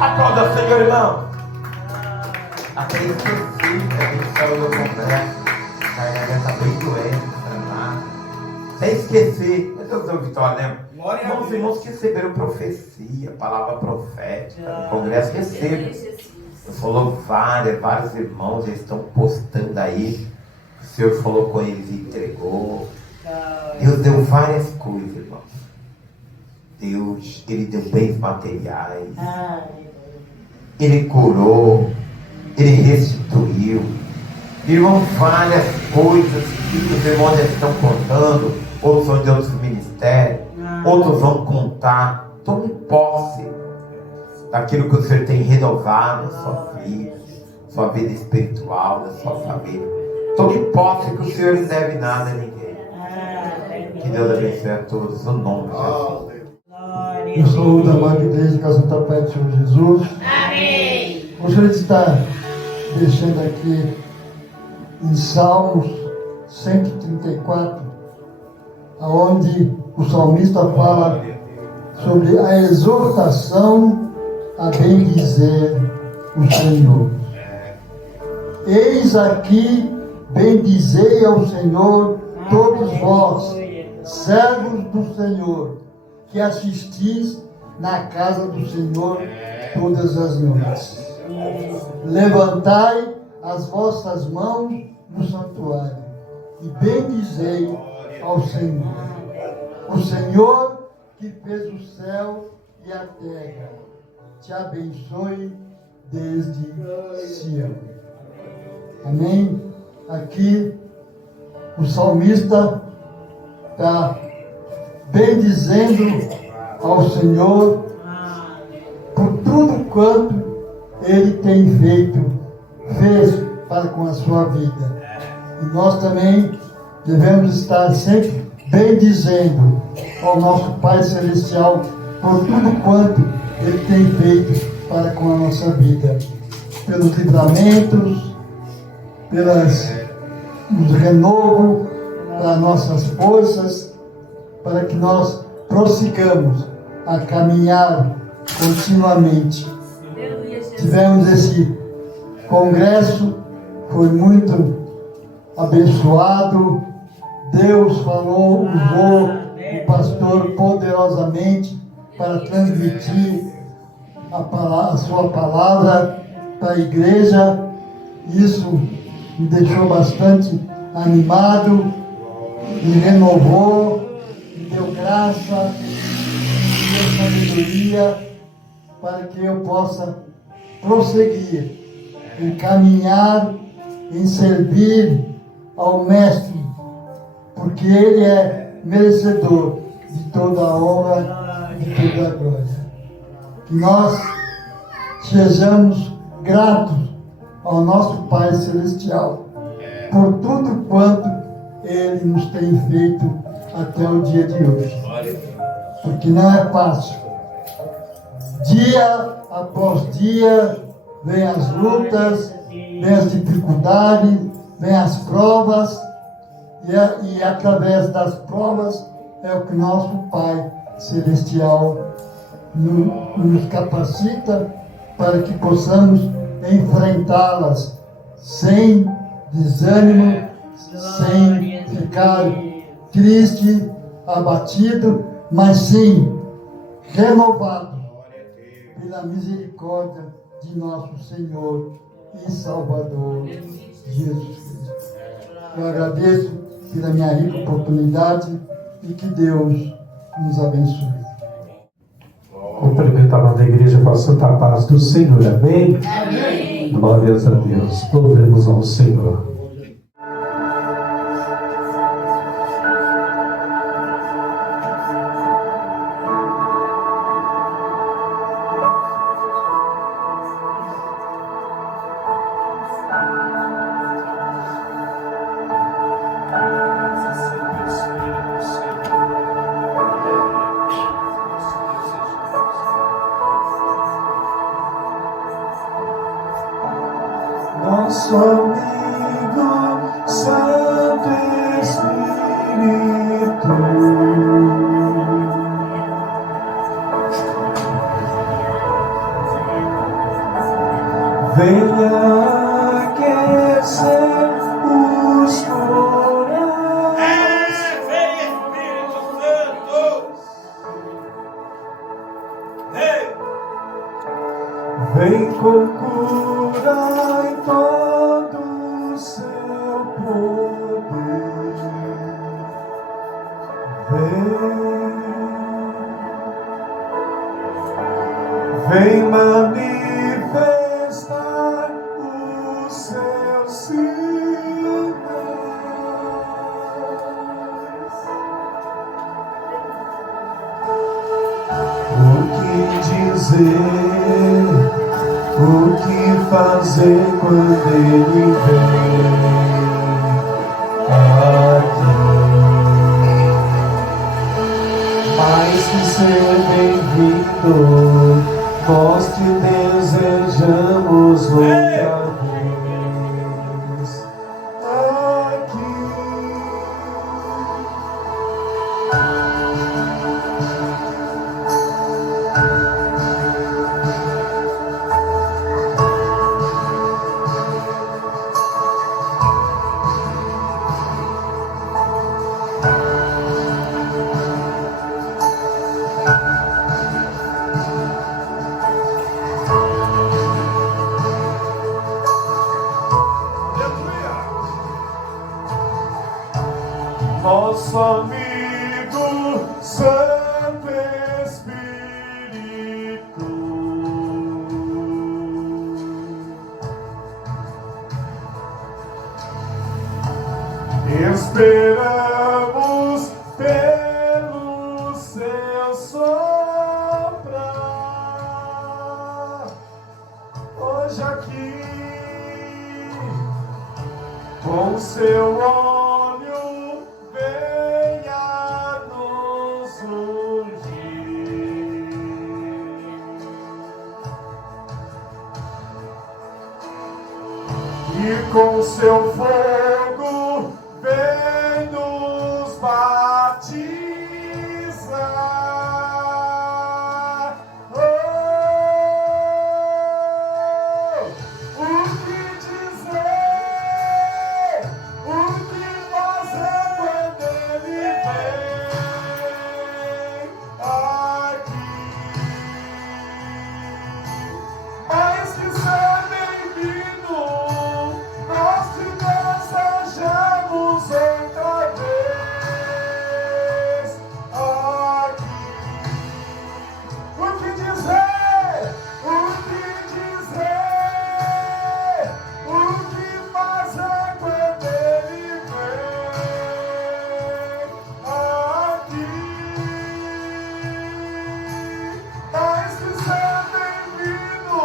Aplauda o Senhor, irmão. Até esqueci que a gente saiu do congresso. A garganta tá bem doente, tá? Até esqueci. Meu Deus, Vitória, né? Irmãos e irmãos que receberam profecia, palavra profética. No congresso recebo. Eu falou vários irmãos já estão postando aí. O Senhor falou com eles e entregou. Deus deu várias coisas, irmãos. Deus, Ele deu bens materiais. Ele curou. Ele restituiu. Irmão, várias coisas que os irmãos já estão contando. Outros são de outros ministérios. Outros vão contar. Tome posse daquilo que o Senhor tem renovado na sua vida espiritual, na sua família. Tome posse que o Senhor não deve nada a ninguém. Que Deus abençoe a todos, no nome de Jesus. Eu sou da amada igreja Casa da Pai do Senhor Jesus. Amém. Gostaria de estar deixando aqui em Salmos 134, onde o salmista fala sobre a exortação a bendizer o Senhor. Eis aqui, bendizei ao Senhor todos vós, servos do Senhor, que assistis na casa do Senhor todas as noites. Levantai as vossas mãos no santuário e bendizei ao Senhor. O Senhor que fez o céu e a terra, te abençoe desde Sião. Amém? Aqui o salmista está bendizendo ao Senhor por tudo quanto Ele tem fez para com a sua vida. E nós também devemos estar sempre bendizendo ao nosso Pai Celestial por tudo quanto Ele tem feito para com a nossa vida. Pelos livramentos, pelos renovo das nossas forças, para que nós prossigamos a caminhar continuamente. Tivemos esse congresso, foi muito abençoado. Deus falou, usou o pastor poderosamente para transmitir a sua palavra para a igreja. Isso me deixou bastante animado, me renovou, me deu graça, me deu sabedoria para que eu possa prosseguir em caminhar, em servir ao Mestre, porque Ele é merecedor de toda a honra e de toda a glória. Que nós sejamos gratos ao nosso Pai Celestial por tudo quanto Ele nos tem feito até o dia de hoje. Porque não é fácil. Dia após dia, vem as lutas, vem as dificuldades, vem as provas, e através das provas é o que nosso Pai Celestial nos capacita para que possamos enfrentá-las sem desânimo, sem ficar triste, abatido, mas sim renovado pela misericórdia de nosso Senhor e Salvador Jesus Cristo. Eu agradeço pela minha rica oportunidade e que Deus nos abençoe. Cumprimentar a igreja com a santa paz do Senhor. Amém? Amém. Glórias a Deus. Louvemos ao Senhor. Nosso amigo Santo Espírito, venha aquecer os corações. Vem Espírito Santo! Vem com cura em todo o seu poder. Vem manifestar os seus sinais. O que dizer? O que fazer quando ele vem aqui? Mais que ser bem-vindo, nós te desejamos outra vez aqui. Nosso amigo Santo Espírito, esperamos pelo seu soprar hoje aqui com seu óleo. Venha nos ungir e com seu fogo vem nos batizar. Oh, o que dizer? O que fazer quando ele vem aqui? Mais que ser bem-vindo, nós te desejamos outra vez aqui. O que dizer? O que dizer? O que fazer quando ele vem aqui? Mais que ser bem-vindo,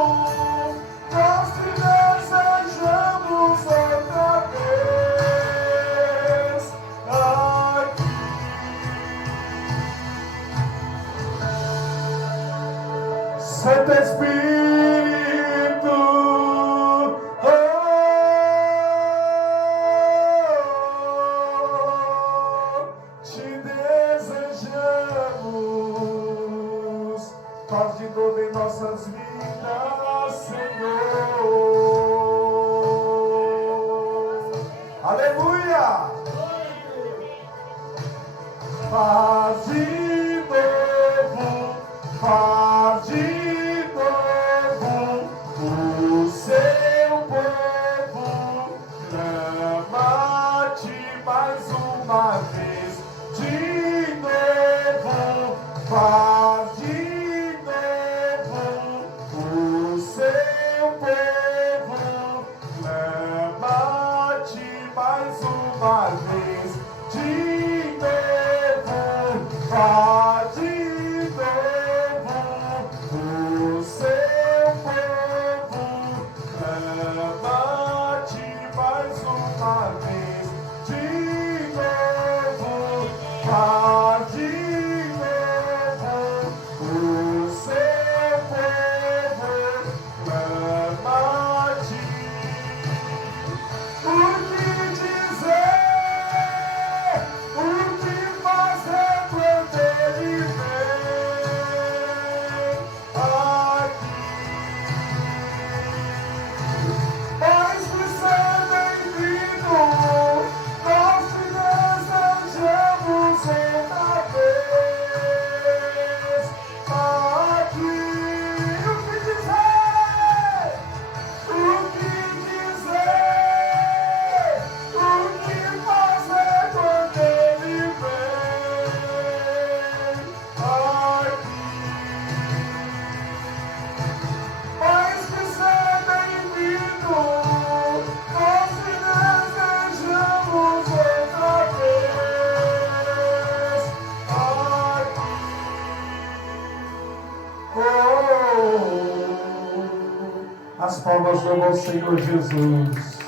nós te desejamos outra vez aqui. Santo Espírito, te desejamos paz de novo em nossas vidas, Senhor. Aleluia! Faz de novo, faz de novo. As palmas do ao Senhor Jesus.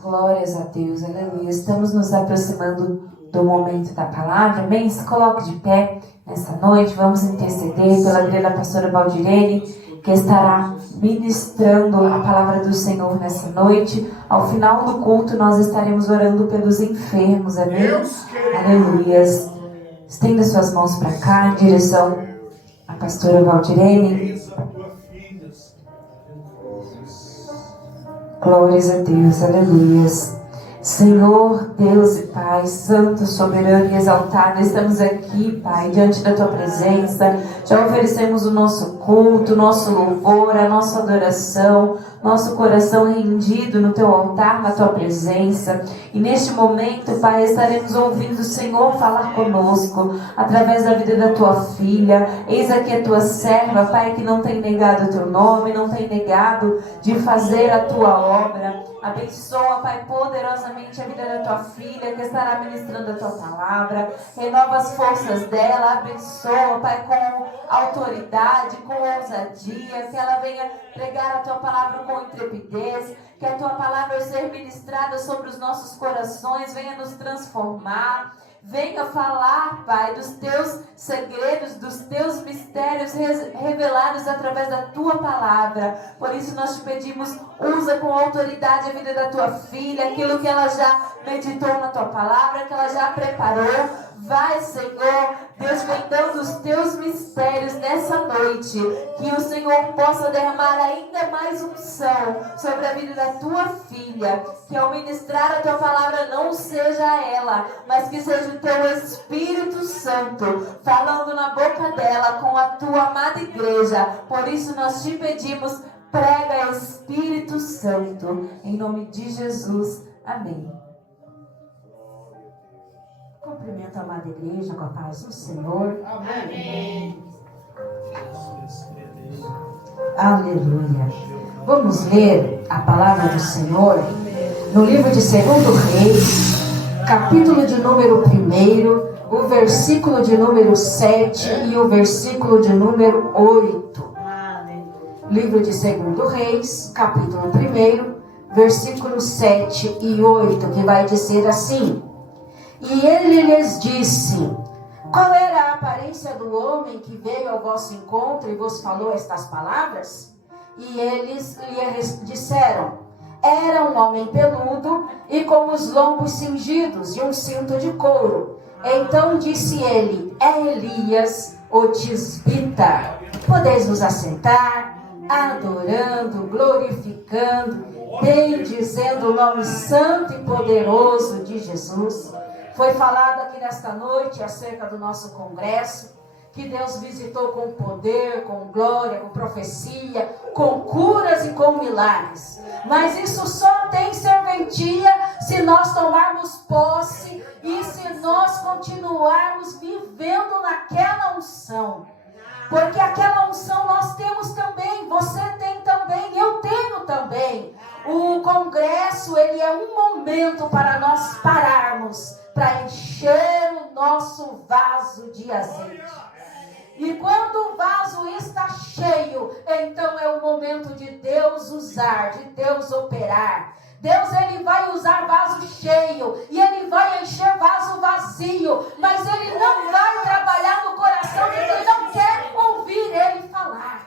Glórias a Deus, aleluia. Estamos nos aproximando do momento da palavra. Amém? Se coloque de pé nessa noite. Vamos interceder pela vida da pastora Valdirene, que estará ministrando a palavra do Senhor nessa noite. Ao final do culto, nós estaremos orando pelos enfermos. Amém? Aleluias. Estenda suas mãos para cá, em direção à pastora Valdirene. Glórias a Deus, aleluias. Senhor, Deus e Pai, Santo, Soberano e Exaltado, estamos aqui, Pai, diante da Tua presença. Já oferecemos o nosso culto, o nosso louvor, a nossa adoração, nosso coração rendido no Teu altar, na Tua presença. E neste momento, Pai, estaremos ouvindo o Senhor falar conosco, através da vida da Tua filha. Eis aqui a Tua serva, Pai, que não tem negado o Teu nome, não tem negado de fazer a Tua obra. Abençoa, Pai, poderosamente a vida da Tua filha, que estará ministrando a Tua palavra. Renova as forças dela. Abençoa, Pai, com autoridade, com ousadia. Que ela venha pregar a Tua palavra com intrepidez. Que a Tua palavra seja ministrada sobre os nossos corações. Venha nos transformar. Venha falar, Pai, dos Teus segredos, dos Teus mistérios revelados através da Tua palavra. Por isso nós te pedimos, usa com autoridade a vida da Tua filha, aquilo que ela já meditou na Tua palavra, que ela já preparou. Vai, Senhor, Deus, vem dando os Teus mistérios nessa noite. Que o Senhor possa derramar ainda mais unção sobre a vida da Tua filha. Que ao ministrar a Tua palavra não seja ela, mas que seja o Teu Espírito Santo falando na boca dela com a Tua amada igreja. Por isso nós te pedimos, prega, Espírito Santo. Em nome de Jesus. Amém. Cumprimento a amada igreja com a paz do Senhor. Amém. Aleluia. Vamos ler a palavra do Senhor no livro de 2 Reis, capítulo de número 1, o versículo de número 7 e o versículo de número 8. Livro de 2 Reis, capítulo 1, versículos 7 e 8, que vai dizer assim: E ele lhes disse: Qual era a aparência do homem que veio ao vosso encontro e vos falou estas palavras? E eles lhe disseram: Era um homem peludo e com os lombos cingidos e um cinto de couro. Então disse ele: É Elias, o tisbita. Podeis nos assentar, adorando, glorificando, bendizendo o nome santo e poderoso de Jesus. Foi falado aqui nesta noite acerca do nosso congresso, que Deus visitou com poder, com glória, com profecia, com curas e com milagres. Mas isso só tem serventia se nós tomarmos posse e se nós continuarmos vivendo naquela unção. Porque aquela unção nós temos também, você tem também, eu tenho também. O congresso, ele é um momento para nós pararmos, para encher o nosso vaso de azeite. E quando o vaso está cheio, então é o momento de Deus usar, de Deus operar. Deus, ele vai usar vaso cheio e ele vai encher vaso vazio, mas ele não vai trabalhar no coração de quem não quer ouvir ele falar.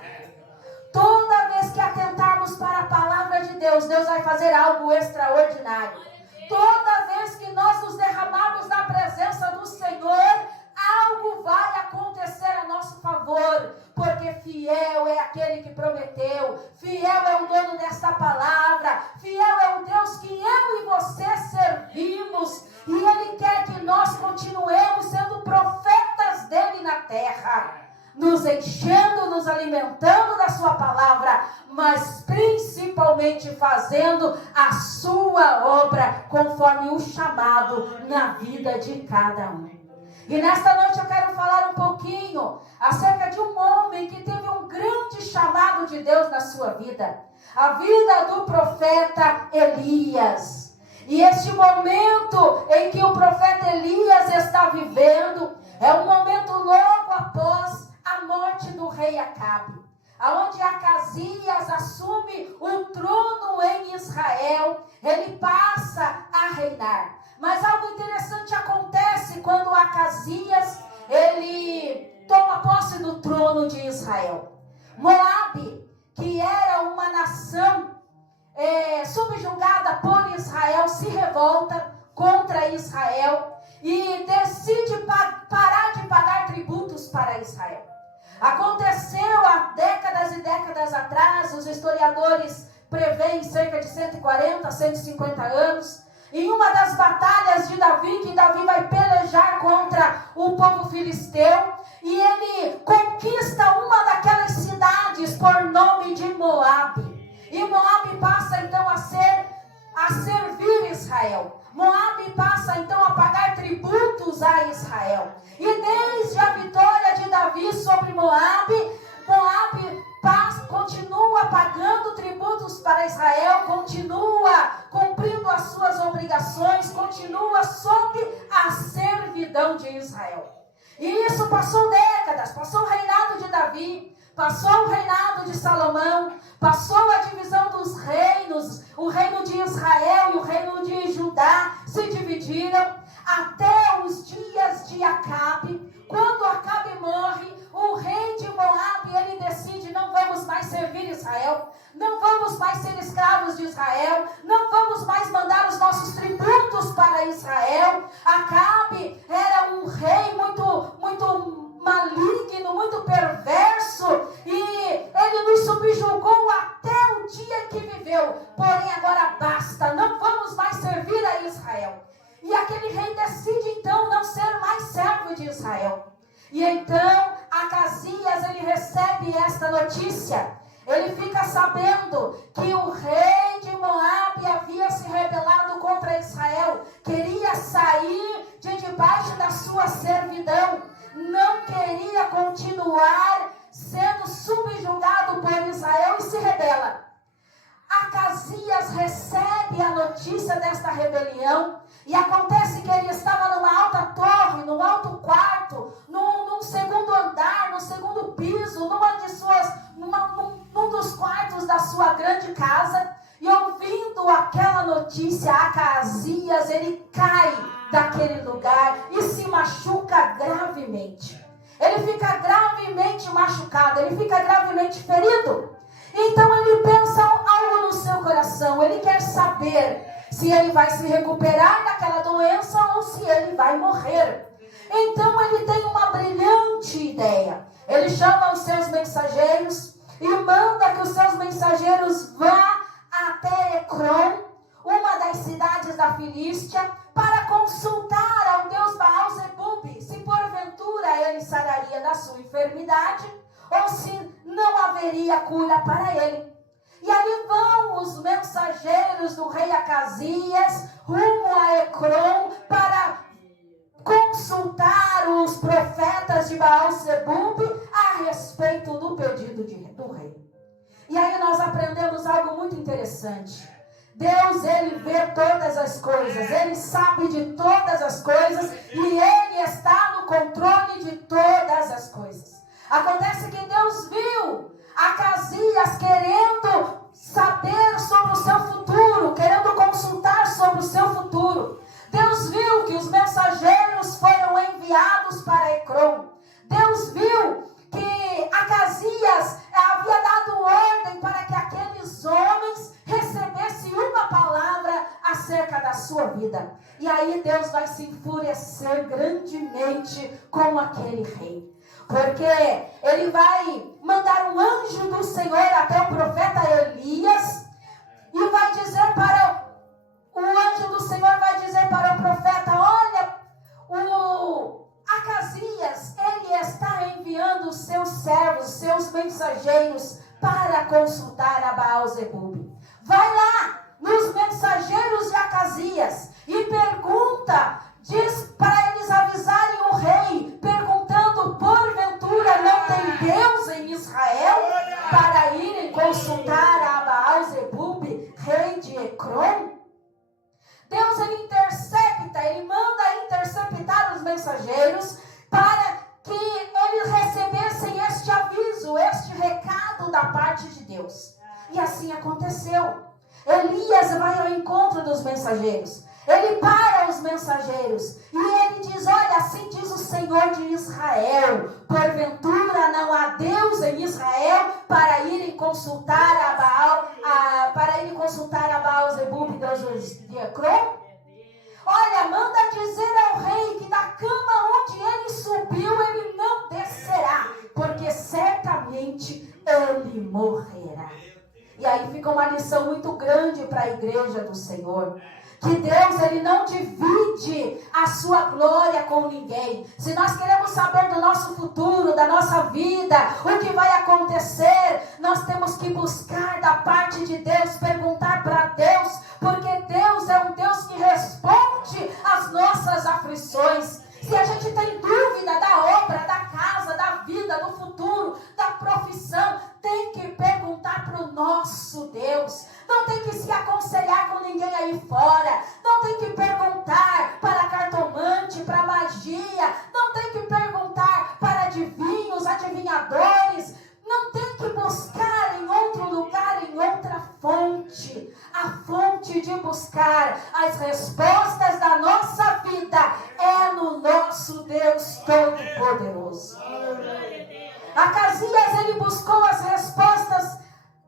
Toda vez que atentarmos para a palavra de Deus, Deus vai fazer algo extraordinário. Toda vez que nós nos derramarmos na presença do Senhor, algo vai acontecer a nosso favor, porque fiel é aquele que prometeu, fiel é o dono desta palavra, fiel é o Deus que eu e você servimos, e Ele quer que nós continuemos sendo profetas dele na terra, nos enchendo, nos alimentando da sua palavra, mas principalmente fazendo a sua obra conforme o chamado na vida de cada um. E nesta noite eu quero falar um pouquinho acerca de um homem que teve um grande chamado de Deus na sua vida. A vida do profeta Elias. E este momento em que o profeta Elias está vivendo é um momento logo após a morte do rei Acabe, aonde Acasias assume o trono em Israel, ele passa a reinar. Mas algo interessante acontece quando Acasias, ele toma posse do trono de Israel. Moabe, que era uma nação subjugada por Israel, se revolta contra Israel e decide parar de pagar tributos para Israel. Aconteceu há décadas e décadas atrás, os historiadores preveem cerca de 140 a 150 anos, em uma das batalhas de Davi, que Davi vai pelejar contra o povo filisteu, e ele conquista uma daquelas cidades por nome de Moabe. E Moabe passa então a servir Israel. Moabe passa então a pagar tributos a Israel. E desde a vitória de Davi sobre Moabe, continua pagando tributos para Israel, continua cumprindo as suas obrigações, continua sob a servidão de Israel. E isso passou décadas, passou o reinado de Davi, passou o reinado de Salomão, passou a divisão dos reinos, o reino de Israel e o reino de Judá se dividiram, até os dias de Acabe. Quando Acabe morre, o rei de Moabe, ele decide: não vamos mais servir Israel, não vamos mais ser escravos de Israel, não vamos mais mandar os nossos tributos para Israel. Acabe era um rei muito maligno, muito perverso, e ele nos subjugou até o dia que viveu. Porém agora basta, não vamos mais servir a Israel. E aquele rei decide então não ser mais servo de Israel. E então Acasias, ele recebe esta notícia. Ele fica sabendo que o rei de Moabe havia se rebelado contra Israel, queria sair de debaixo da sua servidão, não queria continuar sendo subjugado por Israel e se rebela. Acasias recebe a notícia desta rebelião, e acontece que ele estava numa alta torre, num alto quarto, num segundo andar, no segundo piso, num dos quartos da sua grande casa, e ouvindo aquela notícia, Acasias, ele cai daquele lugar e se machuca gravemente. Ele fica gravemente machucado, ele fica gravemente ferido. Então ele pensa algo no seu coração, ele quer saber se ele vai se recuperar daquela doença ou se ele vai morrer. Então ele tem uma brilhante ideia. Ele chama os seus mensageiros e manda que os seus mensageiros vá até Ecrom, uma das cidades da Filístia, para consultar ao deus Baal-Zebub, se porventura ele sararia da sua enfermidade ou se não haveria cura para ele. E ali vão os mensageiros do rei Acasias rumo a Ecrom para consultar os profetas de Baal-Zebub a respeito do pedido do rei. E aí nós aprendemos algo muito interessante. Deus, ele vê todas as coisas, ele sabe de todas as coisas e ele está no controle de todas as coisas. Acontece que Deus viu Acasias querendo saber sobre o seu futuro, querendo consultar sobre o seu futuro. Deus viu que os mensageiros foram enviados para Ecrom. Deus viu que Acasias havia dado ordem para que aqueles homens recebessem uma palavra acerca da sua vida. E aí Deus vai se enfurecer grandemente com aquele rei. Porque ele vai mandar um anjo do Senhor até o profeta Elias e vai dizer o anjo do Senhor vai dizer para o profeta: olha, o Acasias, ele está enviando os seus servos, seus mensageiros para consultar a Baal-Zebub. Vai lá nos mensageiros de Acasias e diz para eles avisarem o rei, perguntando: porventura não tem Deus em Israel, para irem consultar a Baal-Zebub, rei de Ecrom? Deus, ele intercepta, ele manda interceptar os mensageiros para que eles recebessem este aviso. Deus. E assim aconteceu. Elias vai ao encontro dos mensageiros. Ele para os mensageiros e ele diz: olha, assim diz o Senhor de Israel, porventura não há Deus em Israel para irem consultar a Baal Zebub, Deus de Ecrom? Olha, manda dizer ao rei que da cama onde ele subiu ele não descerá, porque certamente ele morrerá. E aí fica uma lição muito grande para a igreja do Senhor. Que Deus, Ele não divide a sua glória com ninguém. Se nós queremos saber do nosso futuro, da nossa vida, o que vai acontecer, nós temos que buscar da parte de Deus, perguntar para Deus, porque Deus é um Deus que responde às nossas aflições. Se a gente tem dúvida da obra, da casa, da vida, do futuro, da profissão, tem que perguntar para o nosso Deus. Não tem que se aconselhar com ninguém aí fora. Não tem que perguntar para cartomante, para magia. Não tem que perguntar para adivinhos, adivinhadores. Não tem que buscar em outro lugar, em outra fonte. A fonte de buscar as respostas da nossa vida é no nosso Deus Todo-Poderoso. Acasias, ele buscou as respostas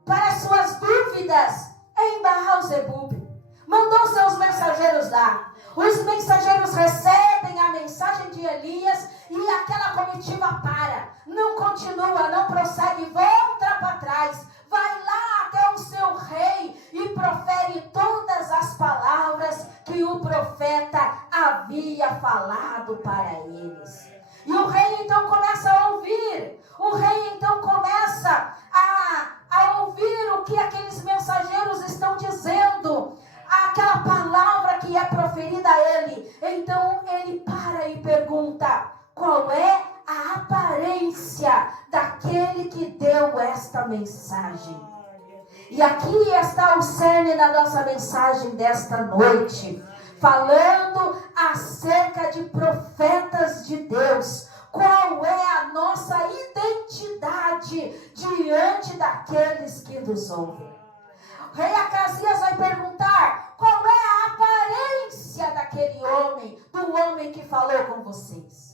para as suas dúvidas em Baal-Zebub. Mandou seus mensageiros lá. Os mensageiros recebem a mensagem de Elias e aquela comitiva para. Não continua, não prossegue, volta para trás. Vai lá até o seu rei e profere todas as palavras que o profeta havia falado para eles. E o rei então começa a ouvir. O rei então começa a ouvir o que aqueles mensageiros estão dizendo. Aquela palavra que é proferida a ele. Então ele para e pergunta: qual é a aparência daquele que deu esta mensagem? E aqui está o cerne da nossa mensagem desta noite, falando acerca de profetas de Deus. Qual é a nossa identidade diante daqueles que nos ouvem? O rei Acasias vai perguntar: qual é a aparência daquele homem, do homem que falou com vocês?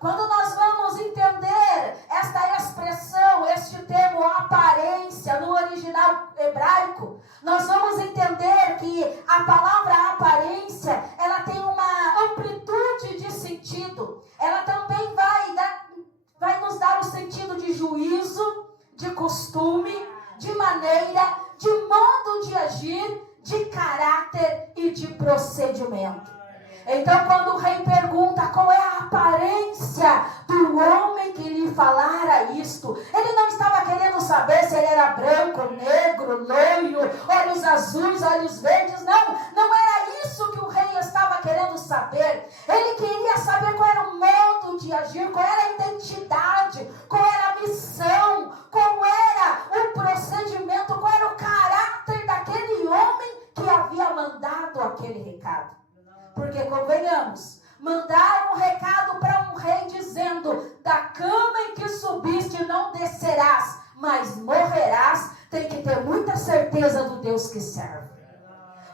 Quando nós vamos entender esta expressão, este termo aparência, no original hebraico, nós vamos entender que a palavra aparência, ela tem uma amplitude de sentido. Ela também vai nos dar o sentido de juízo, de costume, de maneira, de modo de agir, de caráter e de procedimento. Então, quando o rei pergunta qual é a aparência do homem que lhe falara isto, ele não estava querendo saber se ele era branco, negro, loiro, olhos azuis, olhos verdes. Não era isso que o rei estava querendo saber. Ele queria saber qual era o modo de agir, qual era a identidade, qual era a missão, qual era o procedimento, qual era o caráter daquele homem que havia mandado aquele recado. Porque, convenhamos, mandar um recado para um rei dizendo: da cama em que subiste não descerás, mas morrerás, tem que ter muita certeza do Deus que serve.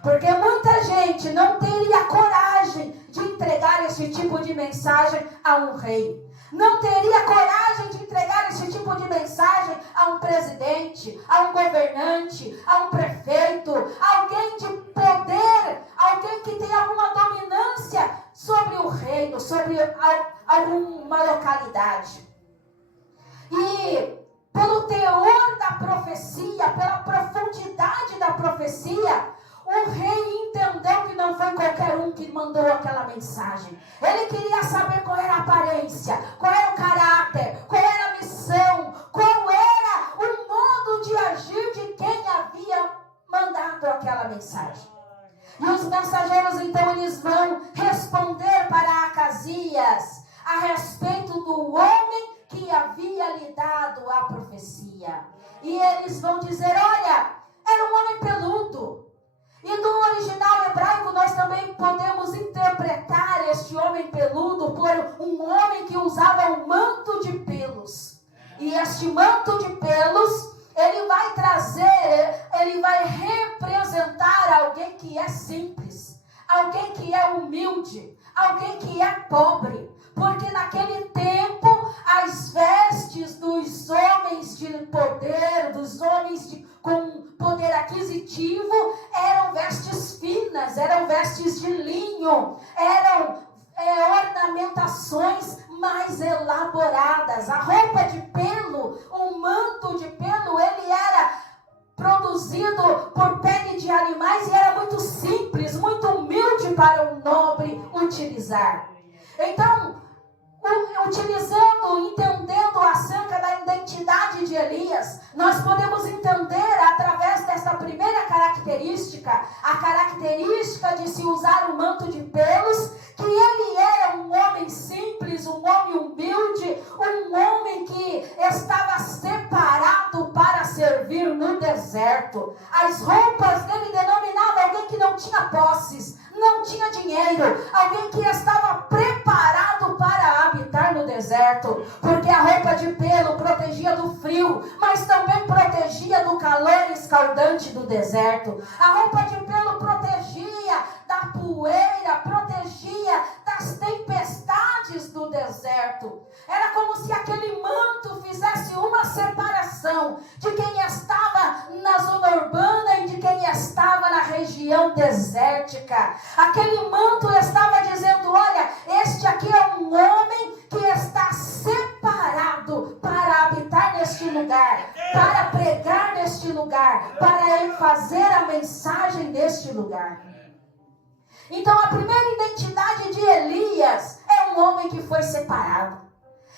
Porque muita gente não teria coragem de entregar esse tipo de mensagem a um rei. Não teria coragem de entregar esse tipo de mensagem a um presidente, a um governante, a um prefeito, alguém de poder, alguém que tem alguma dominância sobre o reino, sobre alguma localidade. E pelo teor da profecia, pela profundidade da profecia, o rei entendeu que não foi qualquer um que mandou aquela mensagem. Ele queria saber qual era a aparência, qual era o caráter, qual era a missão, qual era o modo de agir de quem havia mandado aquela mensagem. E os mensageiros então eles vão responder para Acasias a respeito do homem que havia lhe dado a profecia. E eles vão dizer: olha, era um homem peludo. E no original hebraico nós também podemos interpretar este homem peludo por um homem que usava um manto de pelos. E este manto de pelos ele vai trazer, ele vai representar alguém que é simples, alguém que é humilde, alguém que é pobre, porque naquele tempo as vestes dos homens de poder, dos homens com poder aquisitivo, eram vestes finas, eram vestes de linho, eram ornamentações mais elaboradas. A roupa de pelo, o manto de pelo, ele era produzido por pele de animais e era muito simples, muito humilde para um nobre utilizar. Então, entendendo acerca da identidade de Elias, nós podemos entender através desta primeira característica, a característica de se usar um manto de pelos, que ele era um homem simples, um homem humilde, um homem que estava separado para servir no deserto. As roupas dele denominavam alguém que não tinha posses, não tinha dinheiro, alguém que estava preparado para habitar no deserto, porque a roupa de pelo protegia do frio, mas também protegia do calor escaldante do deserto. A roupa de pelo protegia da poeira, protegia das tempestades do deserto. Era como se aquele manto fizesse uma separação de quem estava na zona urbana e de quem estava na região desértica. Aquele manto estava dizendo: olha, este aqui é um homem que está separado para habitar neste lugar, para pregar neste lugar, para fazer a mensagem neste lugar. Então a primeira identidade de Elias é um homem que foi separado.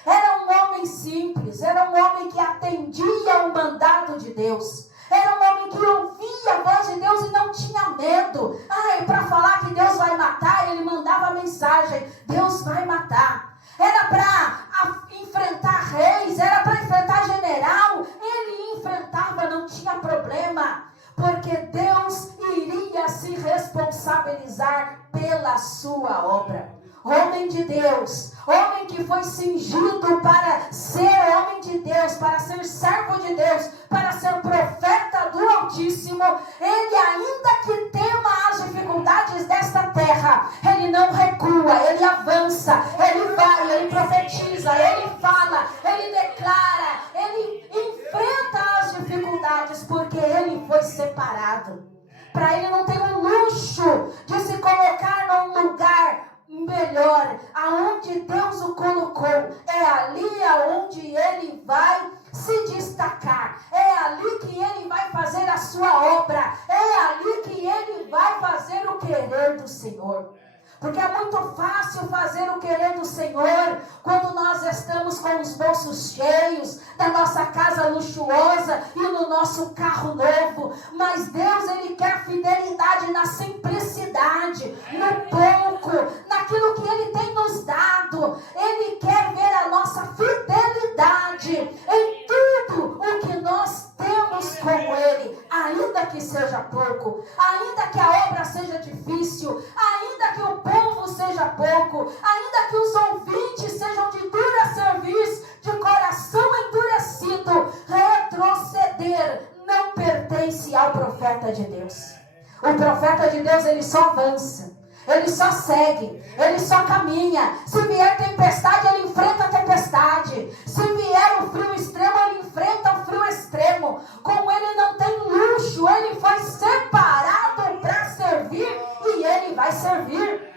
Era um homem simples, era um homem que atendia ao mandado de Deus. Era um homem que ouvia a voz de Deus e não tinha medo. Para falar que Deus vai matar, ele mandava a mensagem: Deus vai matar. Era para enfrentar reis, era para enfrentar general. Ele enfrentava, não tinha problema, porque Deus iria se responsabilizar pela sua obra. Homem de Deus, homem que foi cingido para ser homem de Deus, para ser servo de Deus, para ser profeta do Altíssimo. Ele, ainda que tema as dificuldades desta terra, ele não recua, ele avança, ele vai, ele profetiza, ele fala, ele declara, ele enfrenta as dificuldades, porque ele foi separado. Para ele não ter o luxo de se colocar num lugar melhor, aonde Deus o colocou. É ali aonde ele vai se destacar, é ali que ele vai fazer a sua obra, é ali que ele vai fazer o querer do Senhor. Porque é muito fácil fazer o querer do Senhor quando nós estamos com os bolsos cheios, da nossa casa luxuosa e no nosso carro novo. Mas Deus, ele quer fidelidade na simplicidade, no pouco, naquilo que ele tem nos dado. Ele quer ver a nossa fidelidade em tudo o que nós temos com ele, ainda que seja pouco, ainda que a obra seja difícil, ainda que o povo seja pouco, ainda que os ouvintes sejam de dura serviço, de coração endurecido. Retroceder não pertence ao profeta de Deus. O profeta de Deus, ele só avança, ele só segue, ele só caminha. Se vier tempestade, ele enfrenta a tempestade. Se vier o frio extremo, ele enfrenta o frio extremo. Como ele não tem luxo, ele foi separado para servir e ele vai servir.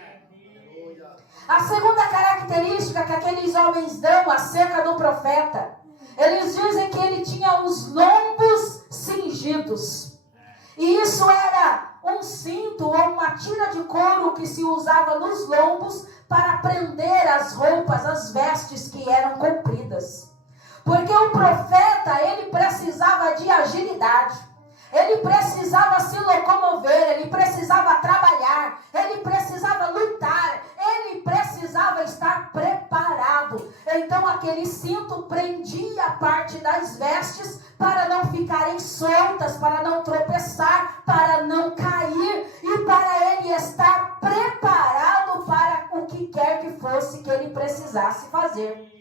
A segunda característica que aqueles homens dão acerca do profeta, eles dizem que ele tinha os lombos cingidos. E isso era um cinto ou uma tira de couro que se usava nos lombos para prender as roupas, as vestes que eram compridas. Porque o profeta, ele precisava de agilidade. Ele precisava se locomover, ele precisava trabalhar, ele precisava lutar, ele precisava estar preparado. Então aquele cinto prendia parte das vestes para não ficarem soltas, para não tropeçar, para não cair e para ele estar preparado para o que quer que fosse que ele precisasse fazer.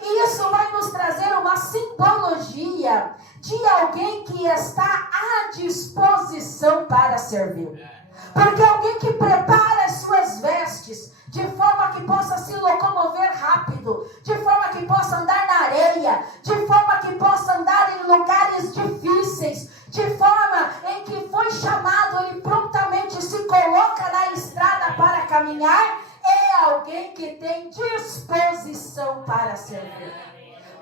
E isso vai nos trazer uma simbologia dia de alguém que está à disposição para servir. Porque alguém que prepara as suas vestes de forma que possa se locomover rápido, de forma que possa andar na areia, de forma que possa andar em lugares difíceis, de forma em que foi chamado, ele prontamente se coloca na estrada para caminhar, é alguém que tem disposição para servir.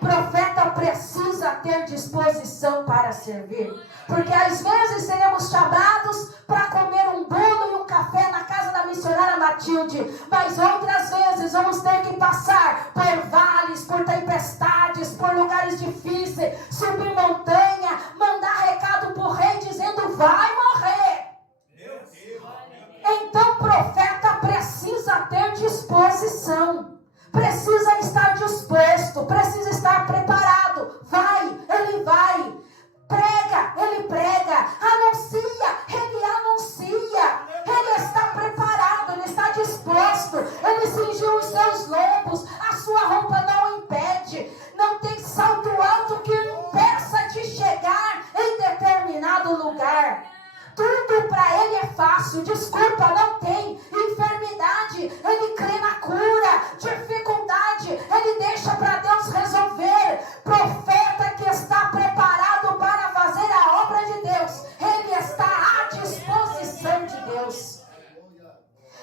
Profeta precisa ter disposição para servir, porque às vezes seremos chamados para comer um bolo e um café na casa da missionária Matilde, mas outras vezes vamos ter que passar por vales, por tempestades, por lugares difíceis, subir montanha, mandar recado para o rei dizendo: vai morrer. Então profeta precisa ter disposição, precisa estar disposto, precisa estar preparado. Ele vai, prega, ele prega, anuncia, ele anuncia, ele está preparado, ele está disposto, ele cingiu os seus lombos, a sua roupa não impede, não tem salto alto que impeça de chegar em determinado lugar. Tudo para ele é fácil, desculpa, não tem enfermidade, ele crê na cura, dificuldade, ele deixa para Deus resolver. Profeta que está preparado para fazer a obra de Deus, ele está à disposição de Deus.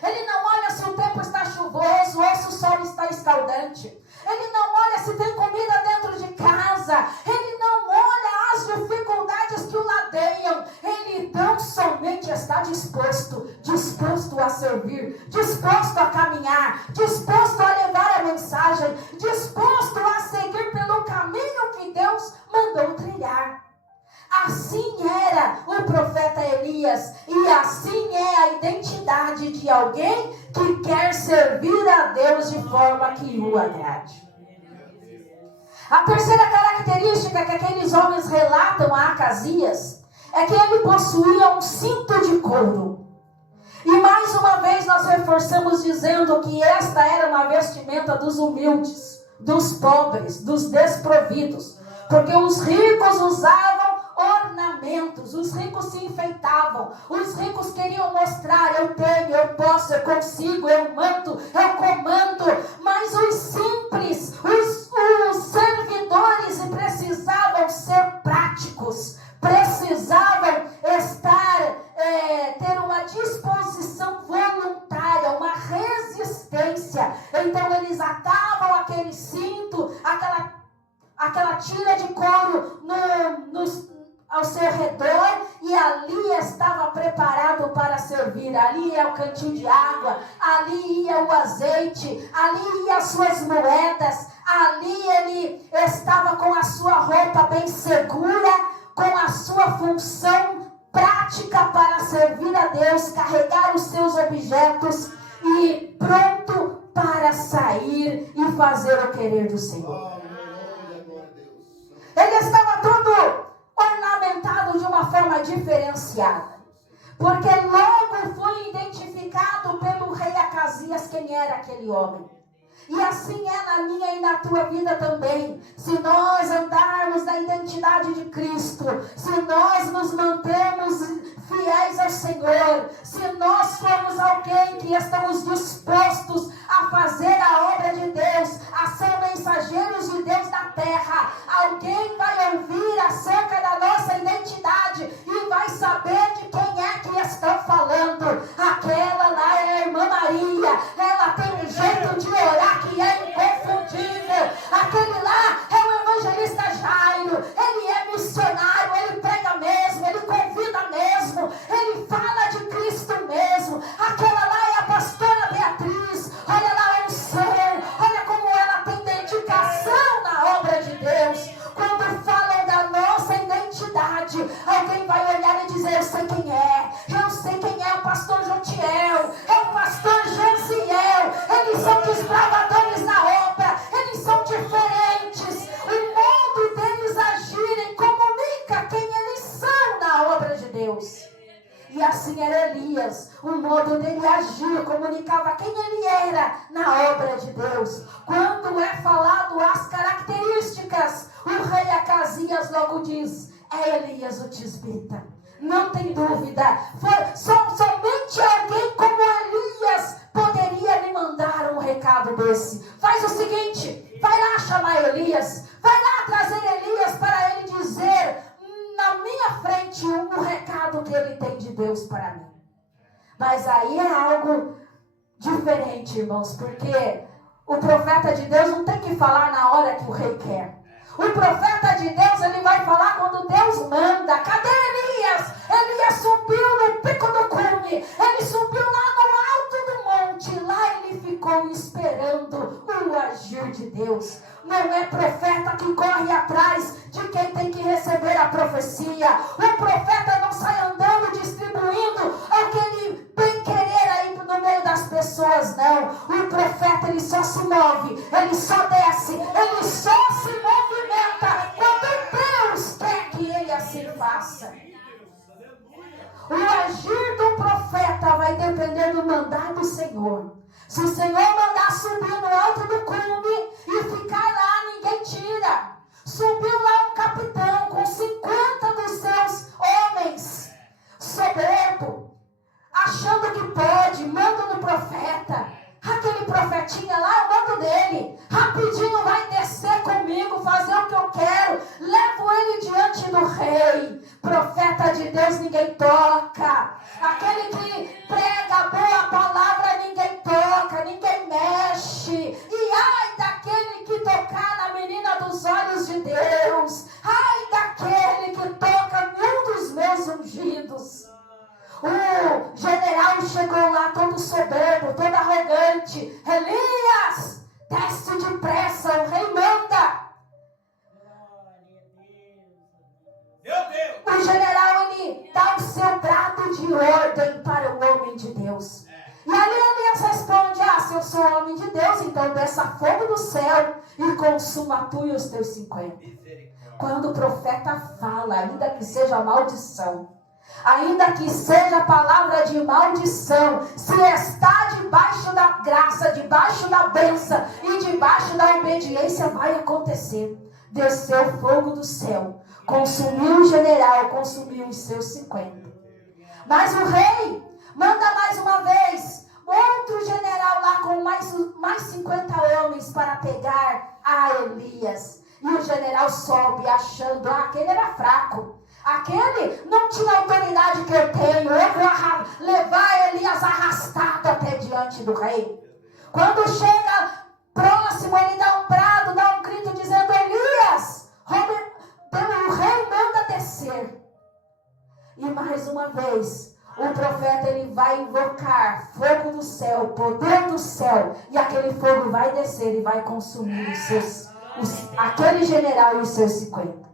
Ele não olha se o tempo está chuvoso ou se o sol está escaldante. Ele não olha se tem comida dentro de casa. Ele não olha as dificuldades que o ladeiam. Ele tão somente está disposto a servir, disposto a caminhar, disposto a levar a mensagem, disposto a seguir pelo caminho que Deus mandou trilhar. Assim era o profeta Elias, e assim é a identidade de alguém que quer servir a Deus de forma que o agrade. A terceira característica que aqueles homens relatam a Acasias é que ele possuía um cinto de couro. E mais uma vez nós reforçamos dizendo que esta era uma vestimenta dos humildes, dos pobres, dos desprovidos, porque os ricos usavam ornamentos, os ricos se enfeitavam, os ricos queriam mostrar: eu tenho, eu posso, eu consigo, eu mando, eu comando. Mas os simples, os servidores precisavam ser práticos, precisavam ter uma disposição voluntária, uma resistência. Então eles atavam aquele cinto, aquela tira de couro ao seu redor, e ali estava preparado para servir. Ali ia o cantil de água, ali ia o azeite, ali ia as suas moedas, ali ele estava com a sua roupa bem segura, com a sua função prática para servir a Deus, carregar os seus objetos e pronto para sair e fazer o querer do Senhor. Ele estava todo ornamentado de uma forma diferenciada, porque logo foi identificado pelo rei Acasias quem era aquele homem. E assim é na minha e na tua vida também. Se nós andarmos na identidade de Cristo, se nós nos mantermos fiéis ao Senhor, se nós formos alguém que estamos dispostos a fazer a obra de Deus, a ser mensageiros de Deus na terra, alguém vai ouvir acerca da nossa identidade e vai saber de quem é que estão falando. Aquela lá é a irmã Maria, ela tem um jeito de orar que é inconfundível. Aquele lá é o evangelista Jairo, ele é missionário, ele prega mesmo, ele convida mesmo, ele fala de Cristo mesmo. Aquela lá é a pastora Beatriz, olha lá a unção, olha como ela tem dedicação na obra de Deus. Quando falam da nossa identidade, alguém vai olhar e dizer: eu sei quem é, o pastor Jotiel, é o pastor Janciel, eles são desbravadores na obra, eles são diferentes, o modo deles agirem comunica quem eles são na obra de Deus. E assim era Elias, o modo dele agir comunicava quem ele era na obra de Deus. Quando é falado as características, o rei Acasias logo diz: é Elias o tisbita. Não tem dúvida. Somente alguém como Elias poderia me mandar um recado desse. Faz o seguinte: vai lá chamar Elias. Vai lá trazer Elias para ele dizer na minha frente um recado que ele tem de Deus para mim. Mas aí é algo diferente, irmãos, porque o profeta de Deus não tem que falar na hora que o rei quer. O profeta de Deus, ele vai falar quando Deus manda. Cadê Elias? Elias subiu no pico do cume. Ele subiu lá no alto do monte. Lá ele ficou esperando o agir de Deus. Não é profeta que corre atrás de quem tem que receber a profecia. O profeta não sai andando distribuindo aquele bem querer aí no meio das pessoas, não. O profeta, ele só se move, ele só desce, ele só se movimenta quando Deus quer que ele assim faça. O agir do profeta vai depender do mandar do Senhor. Se o Senhor mandar subir no alto do cume e ficar lá, ninguém tira. Subiu lá um capitão com 50 dos seus homens, soberbo, achando que pode, manda no profeta. Aquele profetinha lá, eu mando dele. Rapidinho vai descer comigo, fazer o que eu quero. Levo ele diante do rei. Profeta de Deus ninguém toca. Aquele que prega a boa palavra ninguém toca, ninguém mexe. E ai daquele que tocar na menina dos olhos de Deus. Ai daquele que toca num dos meus ungidos. O general chegou lá todo soberbo, todo arrogante. Elias, desce depressa, o rei manda. O general, ele dá o seu brado de ordem para o homem de Deus. E ali Elias responde: se eu sou homem de Deus, então desça fogo do céu e consuma tu e os teus 50. Quando o profeta fala, ainda que seja maldição, ainda que seja palavra de maldição, se está debaixo da graça, debaixo da bênção e debaixo da obediência, vai acontecer. Desceu fogo do céu, consumiu o general, consumiu os seus 50. Mas o rei manda mais uma vez outro general lá com mais 50 homens para pegar a Elias. E o general sobe achando: aquele era fraco. Aquele não tinha a autoridade que eu tenho. Eu vou levar Elias arrastado até diante do rei. Quando chega próximo, ele dá um brado, dá um grito dizendo: Elias, o rei manda descer. E mais uma vez, o profeta, ele vai invocar fogo do céu, poder do céu. E aquele fogo vai descer e vai consumir aquele general e os seus 50.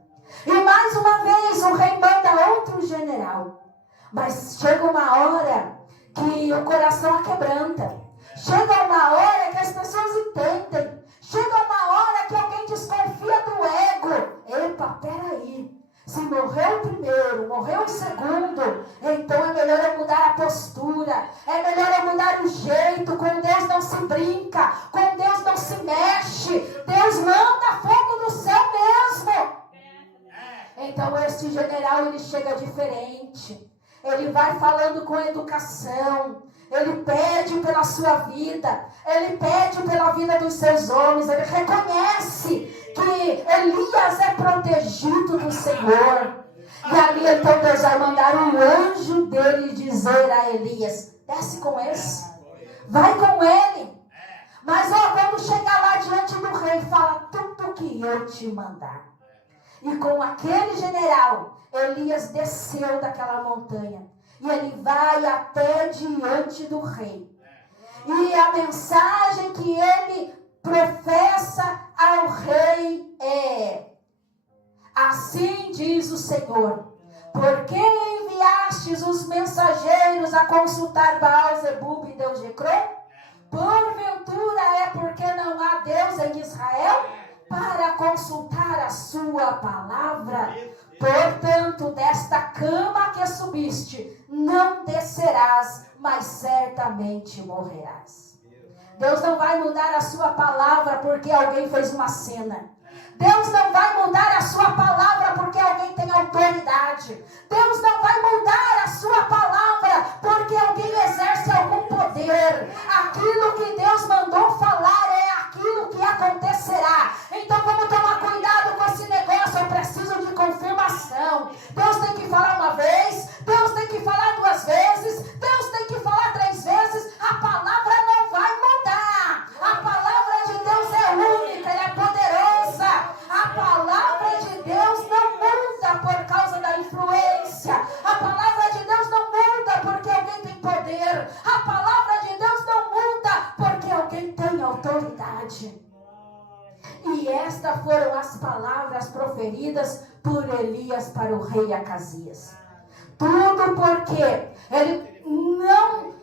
E mais uma vez o rei manda outro general. Mas chega uma hora que o coração aquebranta. Chega uma hora que as pessoas entendem. Chega uma hora que alguém desconfia do ego. Epa, peraí. Se morreu o primeiro, morreu o segundo, então é melhor eu mudar a postura. É melhor eu mudar o jeito. Com Deus não se brinca. Com Deus não se mexe. Deus manda fogo do céu mesmo. Então esse general, ele chega diferente. Ele vai falando com educação. Ele pede pela sua vida. Ele pede pela vida dos seus homens. Ele reconhece que Elias é protegido do Senhor. E ali então Deus vai mandar um anjo dele dizer a Elias: desce com esse. Vai com ele. Mas quando chegar lá diante do rei, fala tudo que eu te mandar. E com aquele general, Elias desceu daquela montanha. E ele vai até diante do rei. E a mensagem que ele professa ao rei é: assim diz o Senhor, por que enviastes os mensageiros a consultar Baal-zebub e Deus de Ecrón? Porventura é porque não há Deus em Israel para consultar a sua palavra? Portanto, desta cama que subiste, não descerás, mas certamente morrerás. Deus não vai mudar a sua palavra porque alguém fez uma cena. Deus não vai mudar a sua palavra porque autoridade. Deus não vai mudar a sua palavra porque alguém exerce algum poder. Aquilo que Deus mandou falar é aquilo que acontecerá. Então vamos tomar cuidado com esse negócio. Eu preciso de confirmação. Deus tem que falar uma vez, Deus tem que falar 2 vezes, Deus tem que falar 3 vezes. A palavra não vai mudar. A palavra de Deus é única, ela é poderosa. A palavra de Deus não muda por causa da influência. A palavra de Deus não muda porque alguém tem poder. A palavra de Deus não muda porque alguém tem autoridade. E estas foram as palavras proferidas por Elias para o rei Acasias. Tudo porque ele não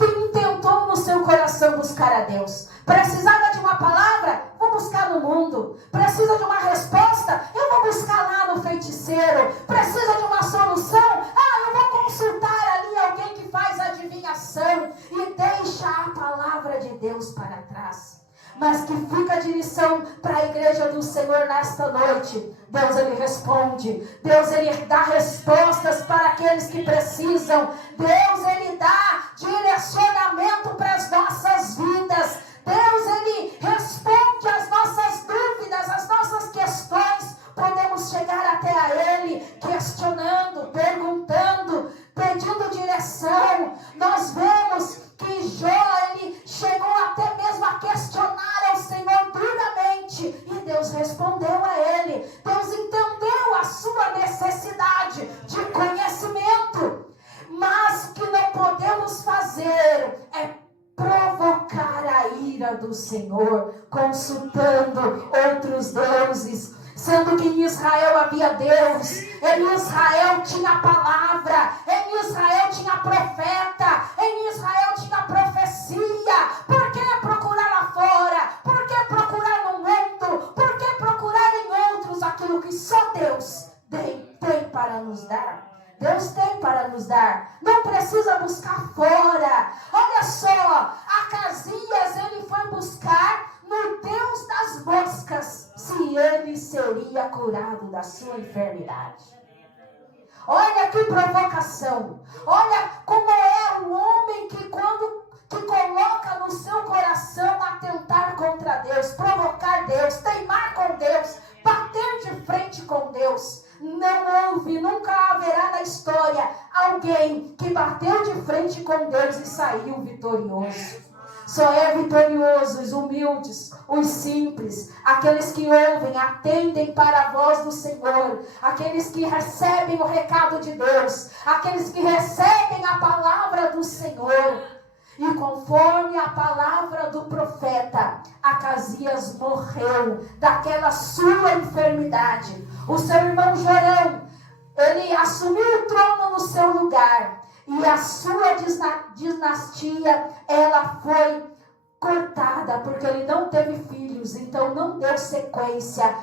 intentou no seu coração buscar a Deus. Precisava de uma palavra? Vou buscar no mundo. Precisa de uma resposta? Eu vou buscar lá no feiticeiro. Precisa de uma solução? Eu vou consultar ali alguém que faz adivinhação. E deixa a palavra de Deus para trás. Mas que fica de lição para a igreja do Senhor nesta noite. Deus, ele responde. Deus, ele dá respostas para aqueles que precisam. Deus, ele dá direcionamento para as nossas vidas. Deus, ele responde às nossas dúvidas, às nossas questões. Podemos chegar até a ele questionando, perguntando, pedindo direção. Nós vemos que Jó, ele chegou até mesmo a questionar ao Senhor duramente. E Deus respondeu a ele. Deus entendeu a sua necessidade de conhecimento. Mas o que não podemos fazer é provocar a ira do Senhor, consultando outros deuses. Sendo que em Israel havia Deus, em Israel tinha palavra, em Israel tinha profeta, em Israel tinha profecia. Por que procurar lá fora? Por que procurar no mundo? Por que procurar em outros aquilo que só Deus tem para nos dar? Deus tem para nos dar. Não precisa buscar fora. Olha só, Acasias, ele foi buscar no Deus das moscas se ele seria curado da sua enfermidade. Olha que provocação. Olha como é o homem que coloca no seu coração atentar contra Deus, provocar Deus, teimar com Deus, bater de frente com Deus. Não houve, nunca haverá na história alguém que bateu de frente com Deus e saiu vitorioso. Só é vitorioso os humildes, os simples, aqueles que ouvem, atendem para a voz do Senhor, aqueles que recebem o recado de Deus, aqueles que recebem a palavra do Senhor. E conforme a palavra do profeta, Acasias morreu daquela sua enfermidade. O seu irmão Jorão, ele assumiu o trono no seu lugar. E a sua dinastia, ela foi cortada, porque ele não teve filhos, então não deu sequência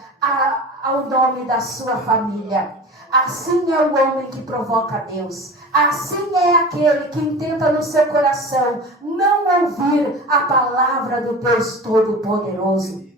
ao nome da sua família. Assim é o homem que provoca Deus. Assim é aquele que intenta no seu coração não ouvir a palavra do Deus Todo-Poderoso.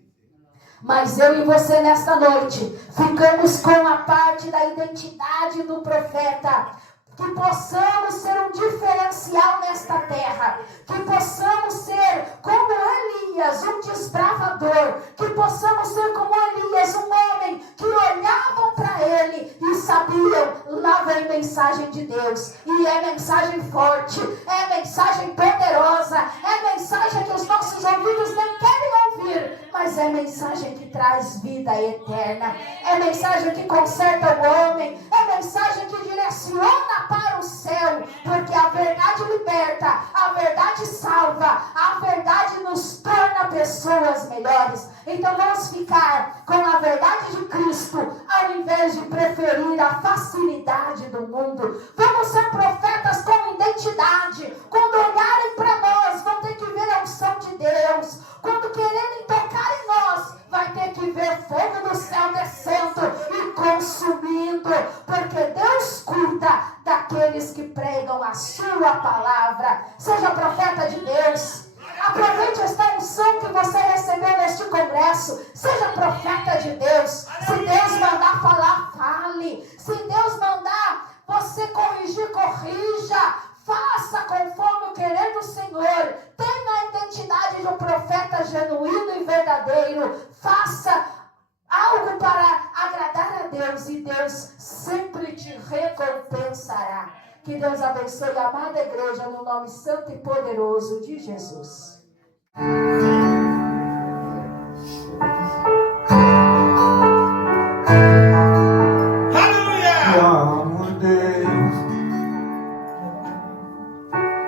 Mas eu e você nesta noite ficamos com a parte da identidade do profeta. Que possamos ser um diferencial nesta terra. Que possamos ser como Elias, um desbravador. Que possamos ser como Elias, um homem que olhavam para ele e sabiam, lá vem mensagem de Deus. E é mensagem forte, é mensagem poderosa, é mensagem que os nossos ouvidos nem querem ouvir. Mas é mensagem que traz vida eterna. É mensagem que conserta o homem. É mensagem que direciona para o céu, porque a verdade liberta, a verdade salva, a verdade nos torna pessoas melhores. Então vamos ficar com a verdade de Cristo, ao invés de preferir a facilidade do mundo. Vamos ser profetas com identidade. Quando olharem para nós, vão ter que ver a unção de Deus. Quando quererem tocar em nós, vai ter que ver fogo do céu descendo e consumindo, porque Deus cuida daqueles que pregam a sua palavra. Seja profeta de Deus. Aproveite esta unção que você recebeu neste congresso. Seja profeta de Deus. Se Deus mandar falar, fale. Se Deus Deus, e Deus sempre te recompensará. Que Deus abençoe a amada igreja no nome santo e poderoso de Jesus. Aleluia! Te amo, Deus.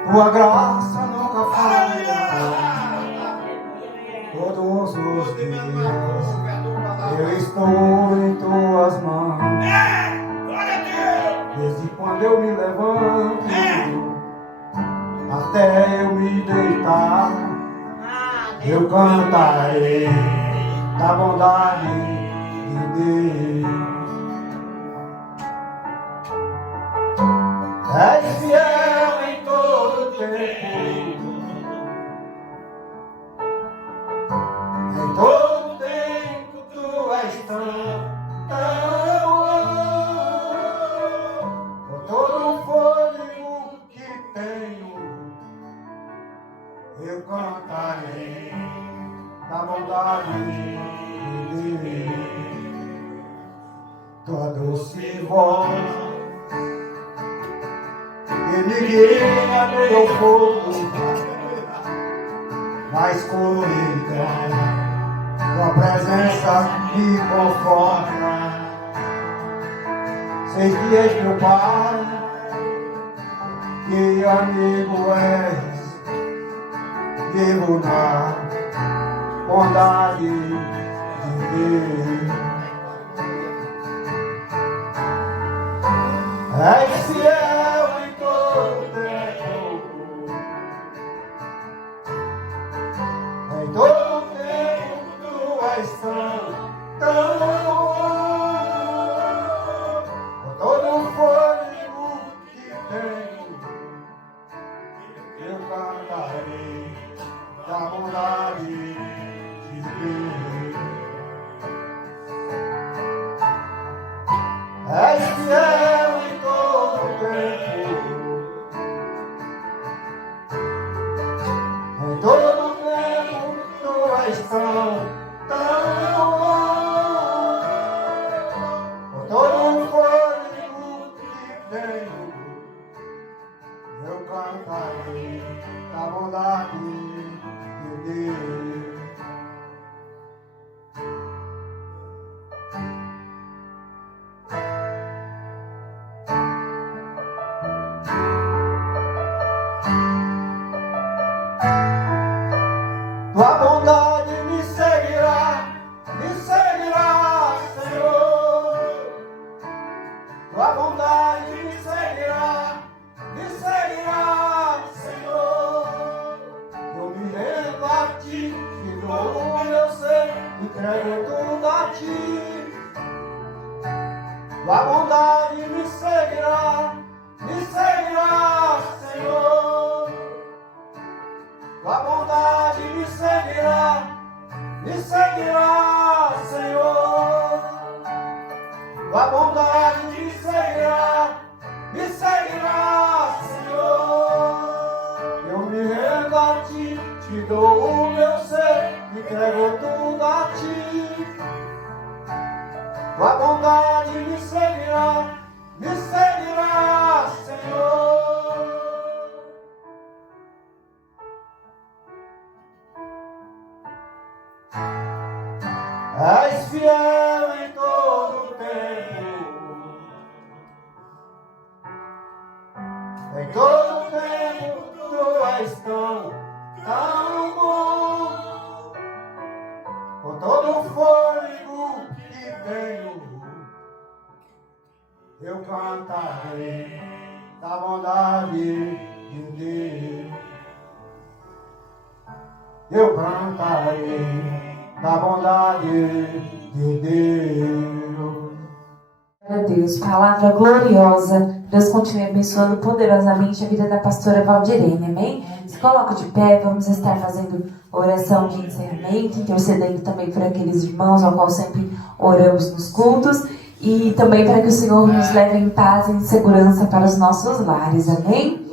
Tua graça nunca falha. Todos os dias eu estou em tuas mãos. Glória a Deus! Desde quando eu me levanto até eu me deitar, eu cantarei da bondade de Deus. És fiel em todo tempo, em todo tempo tu és tão com todo o fôlego que tenho, eu cantarei da bondade de Deus. Tua doce voz que me guia no meu fogo, na escuridão, tua presença me conforta. Sei que és meu Pai, que amigo és, vivo na bondade de Deus. És fiel em todo tempo, em todo tempo tu és tão com todo o fôlego que tenho, eu cantarei da bondade de Deus. És fiel em todo tempo, em todo tempo tu és tão com todo o fôlego que tenho, eu cantarei da bondade de Deus. Tua bondade me seguirá, Senhor. Tua bondade me seguirá, Senhor. Eu me rendo a ti, te dou o meu ser, entrego tudo a ti. Tua bondade me seguirá, Senhor. Tua bondade me seguirá, Senhor. Tua bondade me seguirá, Senhor. Eu me rendo a ti, te dou o meu ser, entrego tudo a ti. Tua bondade me seguirá, Senhor. És fiel em todo tempo, em todo tempo tu és tão bom, com todo o fôlego que tenho, eu cantarei da bondade de Deus. Eu cantarei da bondade de Deus. Glória a Deus, palavra gloriosa. Deus continue abençoando poderosamente a vida da pastora Valdirene, amém? Se coloca de pé, vamos estar fazendo oração de encerramento, intercedendo também por aqueles irmãos ao qual sempre oramos nos cultos, e também para que o Senhor nos leve em paz e em segurança para os nossos lares, amém?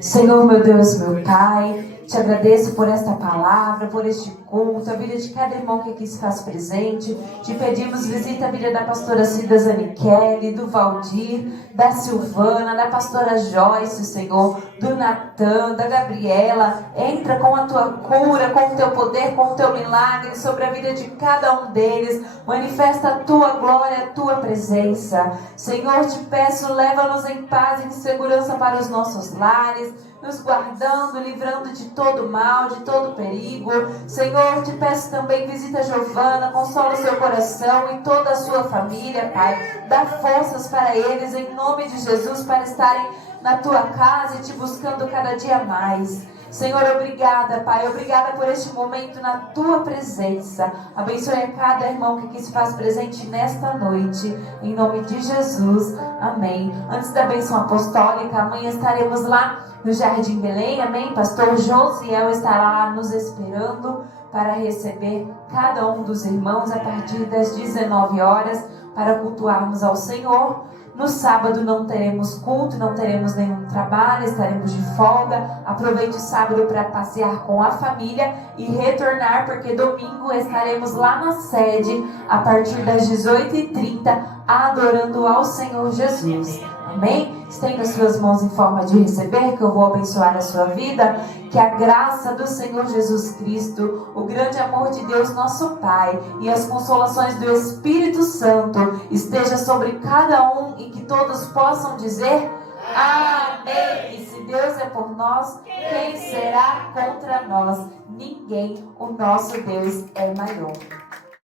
Senhor, meu Deus, meu Pai, te agradeço por esta palavra, por este culto, a vida de cada irmão que aqui se faz presente. Te pedimos, visita a vida da pastora Cida Zanichelli, do Valdir, da Silvana, da pastora Joyce, Senhor, do Natan, da Gabriela. Entra com a tua cura, com o teu poder, com o teu milagre sobre a vida de cada um deles. Manifesta a tua glória, a tua presença. Senhor, te peço, leva-nos em paz e em segurança para os nossos lares, nos guardando, livrando de todo mal, de todo perigo. Senhor, te peço também, visita Giovana, consola o seu coração e toda a sua família, Pai. Dá forças para eles, em nome de Jesus, para estarem na tua casa e te buscando cada dia mais. Senhor, obrigada, Pai, obrigada por este momento na tua presença. Abençoe a cada irmão que aqui se faz presente nesta noite, em nome de Jesus, amém. Antes da bênção apostólica, amanhã estaremos lá no Jardim Belém, amém? Pastor Josiel estará lá nos esperando para receber cada um dos irmãos a partir das 19 horas para cultuarmos ao Senhor. No sábado não teremos culto, não teremos nenhum trabalho, estaremos de folga. Aproveite o sábado para passear com a família e retornar, porque domingo estaremos lá na sede a partir das 18h30 adorando ao Senhor Jesus. Amém? Estenda as suas mãos em forma de receber, que eu vou abençoar a sua vida. Que a graça do Senhor Jesus Cristo, o grande amor de Deus nosso Pai e as consolações do Espírito Santo esteja sobre cada um e que todos possam dizer amém. E se Deus é por nós, quem será contra nós? Ninguém. O nosso Deus é maior.